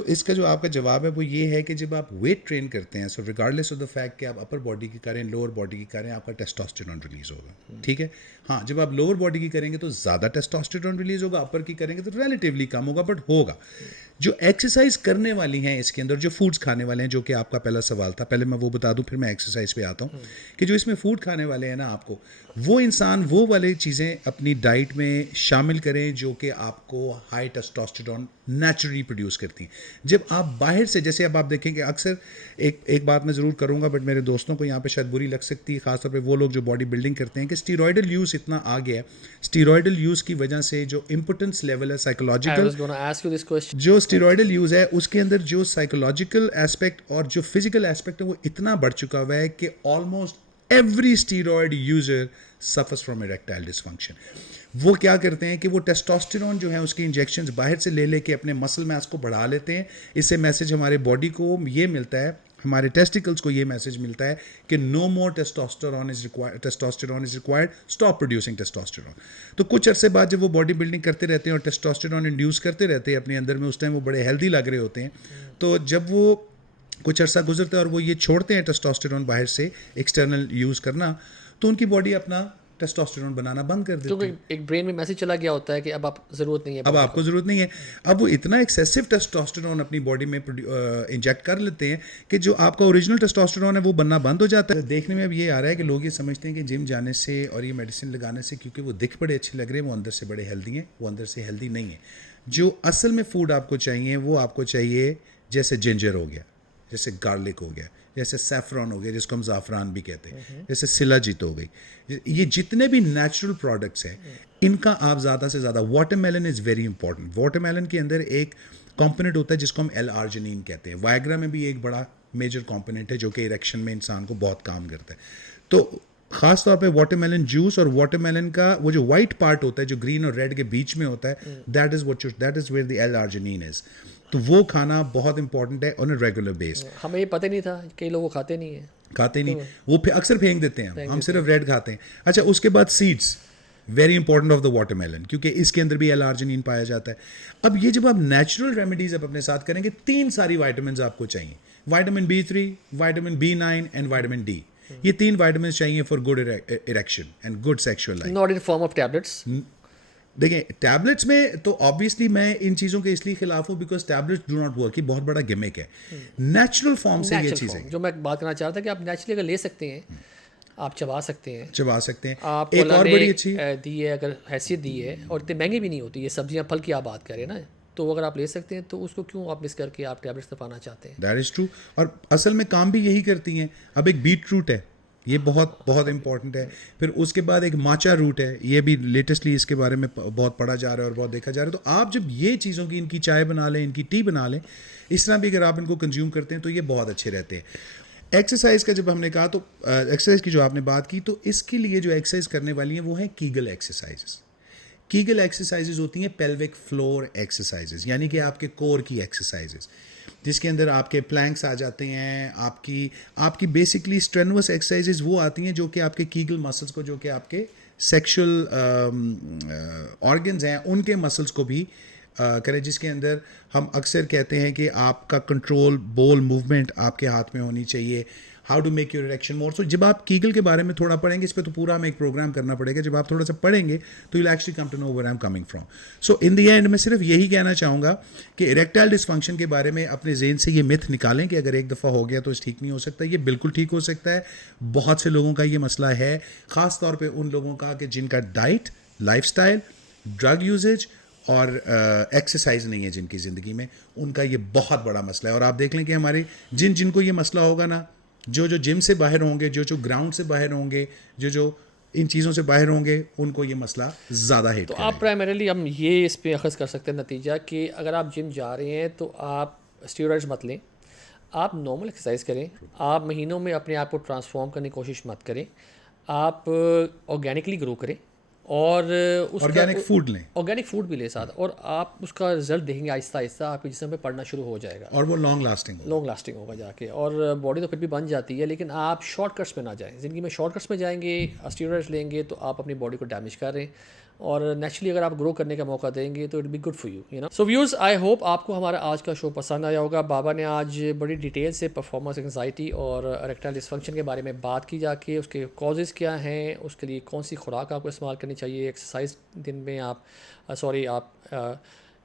इसका जो आपका जवाब है वो ये है कि जब आप वेट ट्रेन करते हैं, सो रिगार्डलेस ऑफ द फैक्ट कि आप अपर बॉडी की करें, लोअर बॉडी की करें, आपका टेस्टोस्टेरोन रिलीज होगा, ठीक है। हाँ, जब आप लोअर बॉडी की करेंगे तो ज़्यादा टेस्टोस्टेरोन रिलीज होगा, अपर की करेंगे तो रिलेटिवली कम होगा, बट होगा। जो एक्सरसाइज करने वाली हैं इसके अंदर, जो फूड्स खाने वाले हैं, जो कि आपका पहला सवाल था, पहले मैं वो बता दूं फिर मैं एक्सरसाइज पे आता हूँ, कि जो इसमें फूड खाने वाले हैं ना, आपको वो इंसान वो वाली चीज़ें अपनी डाइट में शामिल करें जो कि आपको हाई टेस्टोस्टेरोन नेचुरली प्रोड्यूस करती हैं। जब आप बाहर से, जैसे अब आप देखेंगे अक्सर, एक बात मैं ज़रूर करूँगा बट मेरे दोस्तों को यहाँ पे शायद बुरी लग सकती है, खासतौर पे वो लोग जो बॉडी बिल्डिंग करते हैं, कि स्टीरॉयडल यूज़ इतना आ गया है। स्टीरॉयडल यूज़ की वजह से जो इम्पोर्टेंस लेवल है I psychological, was gonna ask you this question. जो स्टीरॉयडल यूज़ है उसके अंदर जो साइकोलॉजिकल एस्पेक्ट और जो फिजिकल एस्पेक्ट है वो इतना बढ़ चुका हुआ है कि almost every steroid user suffers from erectile dysfunction. वो क्या करते हैं कि वो टेस्टोस्टेरोन जो है उसके इंजेक्शंस बाहर से ले लेके अपने मसल मास को बढ़ा लेते हैं। इससे मैसेज हमारे बॉडी को ये मिलता है, हमारे टेस्टिकल्स को ये मैसेज मिलता है कि no more testosterone is required, stop producing testosterone. तो कुछ अरसे बाद जब वो बॉडी बिल्डिंग करते रहते हैं और टेस्टोस्टेरोन इंड्यूस करते रहते हैं अपने अंदर में, उस टाइम वो बड़े हेल्दी लग रहे होते हैं। तो जब वो कुछ अरसा गुजरता है और वो ये छोड़ते हैं टेस्टोस्टेरोन बाहर से एक्सटर्नल यूज़ करना, तो उनकी बॉडी अपना टेस्टोस्टेरोन बनाना बंद कर देती है। क्योंकि एक ब्रेन में मैसेज चला गया होता है कि अब आप ज़रूरत नहीं है, अब आपको ज़रूरत नहीं है। अब वो इतना एक्सेसिव टेस्टोस्टेरोन अपनी बॉडी में इंजेक्ट कर लेते हैं कि जो आपका ओरिजिनल टेस्टोस्टेरोन है वो बनना बंद हो जाता है। देखने में अब ये आ रहा है कि लोग ये समझते हैं कि जिम जाने से और ये मेडिसिन लगाने से, क्योंकि वो दिख बड़े अच्छे लग रहे हैं, वो अंदर से बड़े हेल्दी हैं, वो अंदर से हेल्दी नहीं है। जो असल में फूड आपको चाहिए वो आपको चाहिए जैसे जिंजर हो गया, जैसे गार्लिक हो गया, जैसे सैफरॉन हो गया जिसको हम ज़ाफ़रान भी कहते हैं, जैसे सिलाजित हो गई, ये जितने भी नेचुरल प्रोडक्ट्स हैं इनका आप ज़्यादा से ज़्यादा, watermelon is very important. Watermelon के अंदर एक कंपोनेंट होता है जिसको हम L-आर्जिनिन कहते हैं। वायग्रा में भी एक बड़ा मेजर कंपोनेंट है जो कि इरेक्शन में इंसान को बहुत काम करता है। तो ख़ास तौर पे वाटरमेलन जूस और वाटरमेलन का वो जो वाइट पार्ट होता है जो ग्रीन और रेड के बीच में होता है, that is where the L arginine is. तो वो खाना बहुत इंपॉर्टेंट है ऑन अ रेगुलर बेस। हमें ये पता नहीं था, कई लोग वो खाते नहीं हैं। खाते नहीं, वो अक्सर फेंक देते हैं, हम सिर्फ रेड खाते हैं। अच्छा, उसके बाद seeds, very important of the watermelon, क्योंकि इसके अंदर भी L-आर्जिनिन पाया जाता है। अब ये जब आप नेचुरल रेमेडीज आप अपने साथ करेंगे, 3 सारी वाइटामिन आपको चाहिए, vitamin B3, vitamin B9 and vitamin D। ये 3 विटामिन चाहिए for good erection and good sexual life. Not in form of tablets. देखिए, टैबलेट्स में तो ऑब्वियसली मैं इन चीज़ों के इसलिए खिलाफ हूँ because tablets do not work. ये बहुत बड़ा गिमिक है। नेचुरल फॉर्म से ये चीज़ें, जो मैं बात करना चाह रहा था कि आप नेचुरली अगर ले सकते हैं, आप चबा सकते हैं, चबा सकते हैं। आप एक और बड़ी अच्छी दी है, अगर हैसियत दी है, और इतने महंगी भी नहीं होती ये सब्जियां, फल की आप बात करें ना, तो अगर आप ले सकते हैं तो उसको क्यों आप मिस करके आप टैबलेट्स पे पाना चाहते हैं? That is true. और असल में काम भी यही करती हैं। अब एक बीट रूट है, ये बहुत बहुत इंपॉर्टेंट है। फिर उसके बाद एक माचा रूट है, ये भी लेटेस्टली इसके बारे में बहुत पढ़ा जा रहा है और बहुत देखा जा रहा है। तो आप जब ये चीज़ों की, इनकी चाय बना लें, इनकी टी बना लें, इस तरह भी अगर आप इनको कंज्यूम करते हैं तो ये बहुत अच्छे रहते हैं। एक्सरसाइज का जब हमने कहा तो एक्सरसाइज की जो आपने बात की, तो इसके लिए जो एक्सरसाइज करने वाली हैं वो हैं कीगल एक्सरसाइजेस। कीगल एक्सरसाइजेज होती हैं पेल्विक फ्लोर एक्सरसाइजेज, यानी कि आपके कोर की एक्सरसाइजेज, जिसके अंदर आपके प्लैंक्स आ जाते हैं, आपकी बेसिकली स्ट्रेनुअस एक्सरसाइजेज वो आती हैं जो कि आपके कीगल मसल्स को, जो कि आपके सेक्सुअल ऑर्गन्स हैं, उनके मसल्स को भी करें, जिसके अंदर हम अक्सर कहते हैं कि आपका कंट्रोल बॉल मूवमेंट आपके हाथ में होनी चाहिए। How to make your erection more. So जब आप कीगल के बारे में थोड़ा पढ़ेंगे, इस पर तो पूरा हमें एक प्रोग्राम करना पड़ेगा, जब आप थोड़ा सा पढ़ेंगे तो you'll actually come to know where I'm coming from. So in the end मैं सिर्फ यही कहना चाहूँगा कि इरेक्टाइल डिसफंक्शन के बारे में अपने जेहन से ये मिथ निकालें कि अगर एक दफ़ा हो गया तो ठीक नहीं हो सकता। ये बिल्कुल ठीक हो सकता है। बहुत से लोगों का ये मसला है, ख़ास तौर पर उन लोगों का कि जिनका डाइट, लाइफस्टाइल, ड्रग यूजेज और एक्सरसाइज नहीं है जिनकी ज़िंदगी में, उनका ये बहुत बड़ा मसला है। और आप देख लें कि हमारे जिनको ये मसला होगा ना, जो जिम से बाहर होंगे, जो ग्राउंड से बाहर होंगे, जो इन चीज़ों से बाहर होंगे उनको ये मसला ज़्यादा हिट तो आप करेगा। प्राइमरीली हम ये इस पे अखज़ कर सकते हैं नतीजा कि अगर आप जिम जा रहे हैं तो आप स्टीरॉइड्स मत लें, आप नॉर्मल एक्सरसाइज करें, आप महीनों में अपने आप को ट्रांसफॉर्म करने की कोशिश मत करें, आप ऑर्गेनिकली ग्रो करें और उसका ऑर्गेनिक फूड लें ऑर्गेनिक फूड भी लें साथ, और आप उसका रिजल्ट देखेंगे आहिस्ता आहिस्ता आपके जिस्म पे पड़ना शुरू हो जाएगा, और वो लॉन्ग लास्टिंग हो। लॉन्ग लास्टिंग होगा जाके, और बॉडी तो फिर भी बन जाती है। लेकिन आप शॉर्टकट्स में ना जाएं, ज़िंदगी में शॉर्टकट्स में जाएंगे, स्टीरॉइड्स लेंगे तो आप अपनी बॉडी को डैमेज कर रहे हैं, और नेचुरली अगर आप ग्रो करने का मौका देंगे तो it be good for you know. So viewers, I hope आपको हमारा आज का शो पसंद आया होगा। बाबा ने आज बड़ी डिटेल से परफॉर्मेंस एंजाइटी और इरेक्टाइल डिसफंक्शन के बारे में बात की, जाके उसके कॉजेज़ क्या हैं, उसके लिए कौन सी खुराक आपको इस्तेमाल करनी चाहिए, एक्सरसाइज दिन में आप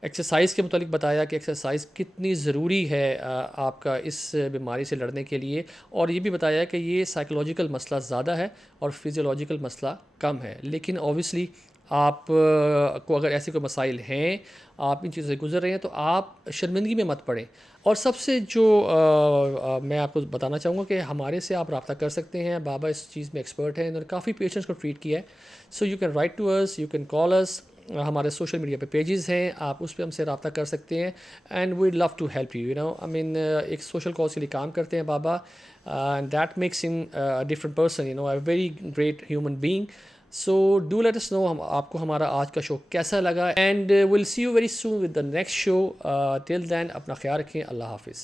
एक्सरसाइज़ के मुतालिक बताया कि एक्सरसाइज कितनी ज़रूरी है आपका इस बीमारी से लड़ने के लिए, और ये भी बताया कि ये साइकोलॉजिकल मसला ज़्यादा है और फिज़ियोलॉजिकल मसला कम है। लेकिन ऑब्वियसली आप को अगर ऐसे कोई मसाइल हैं, आप इन चीज़ों से गुजर रहे हैं, तो आप शर्मिंदगी में मत पड़ें। और सबसे जो मैं आपको बताना चाहूँगा कि हमारे से आप रब्ता कर सकते हैं, बाबा इस चीज़ में एक्सपर्ट हैं, इन्होंने काफ़ी पेशेंट्स को ट्रीट किया है। So you can write to us, you can call us, हमारे सोशल मीडिया पे पेजेस हैं, आप उस पर हमसे रब्ता कर सकते हैं, and we love to help you know. I mean एक सोशल कॉज के लिए काम करते हैं बाबा, and that makes him different person, you know, a very great human being. So do let us know हम आपको हमारा आज का शो कैसा लगा, and will see you very soon with the next show. Till then अपना ख्याल रखें, अल्लाह हाफिज़।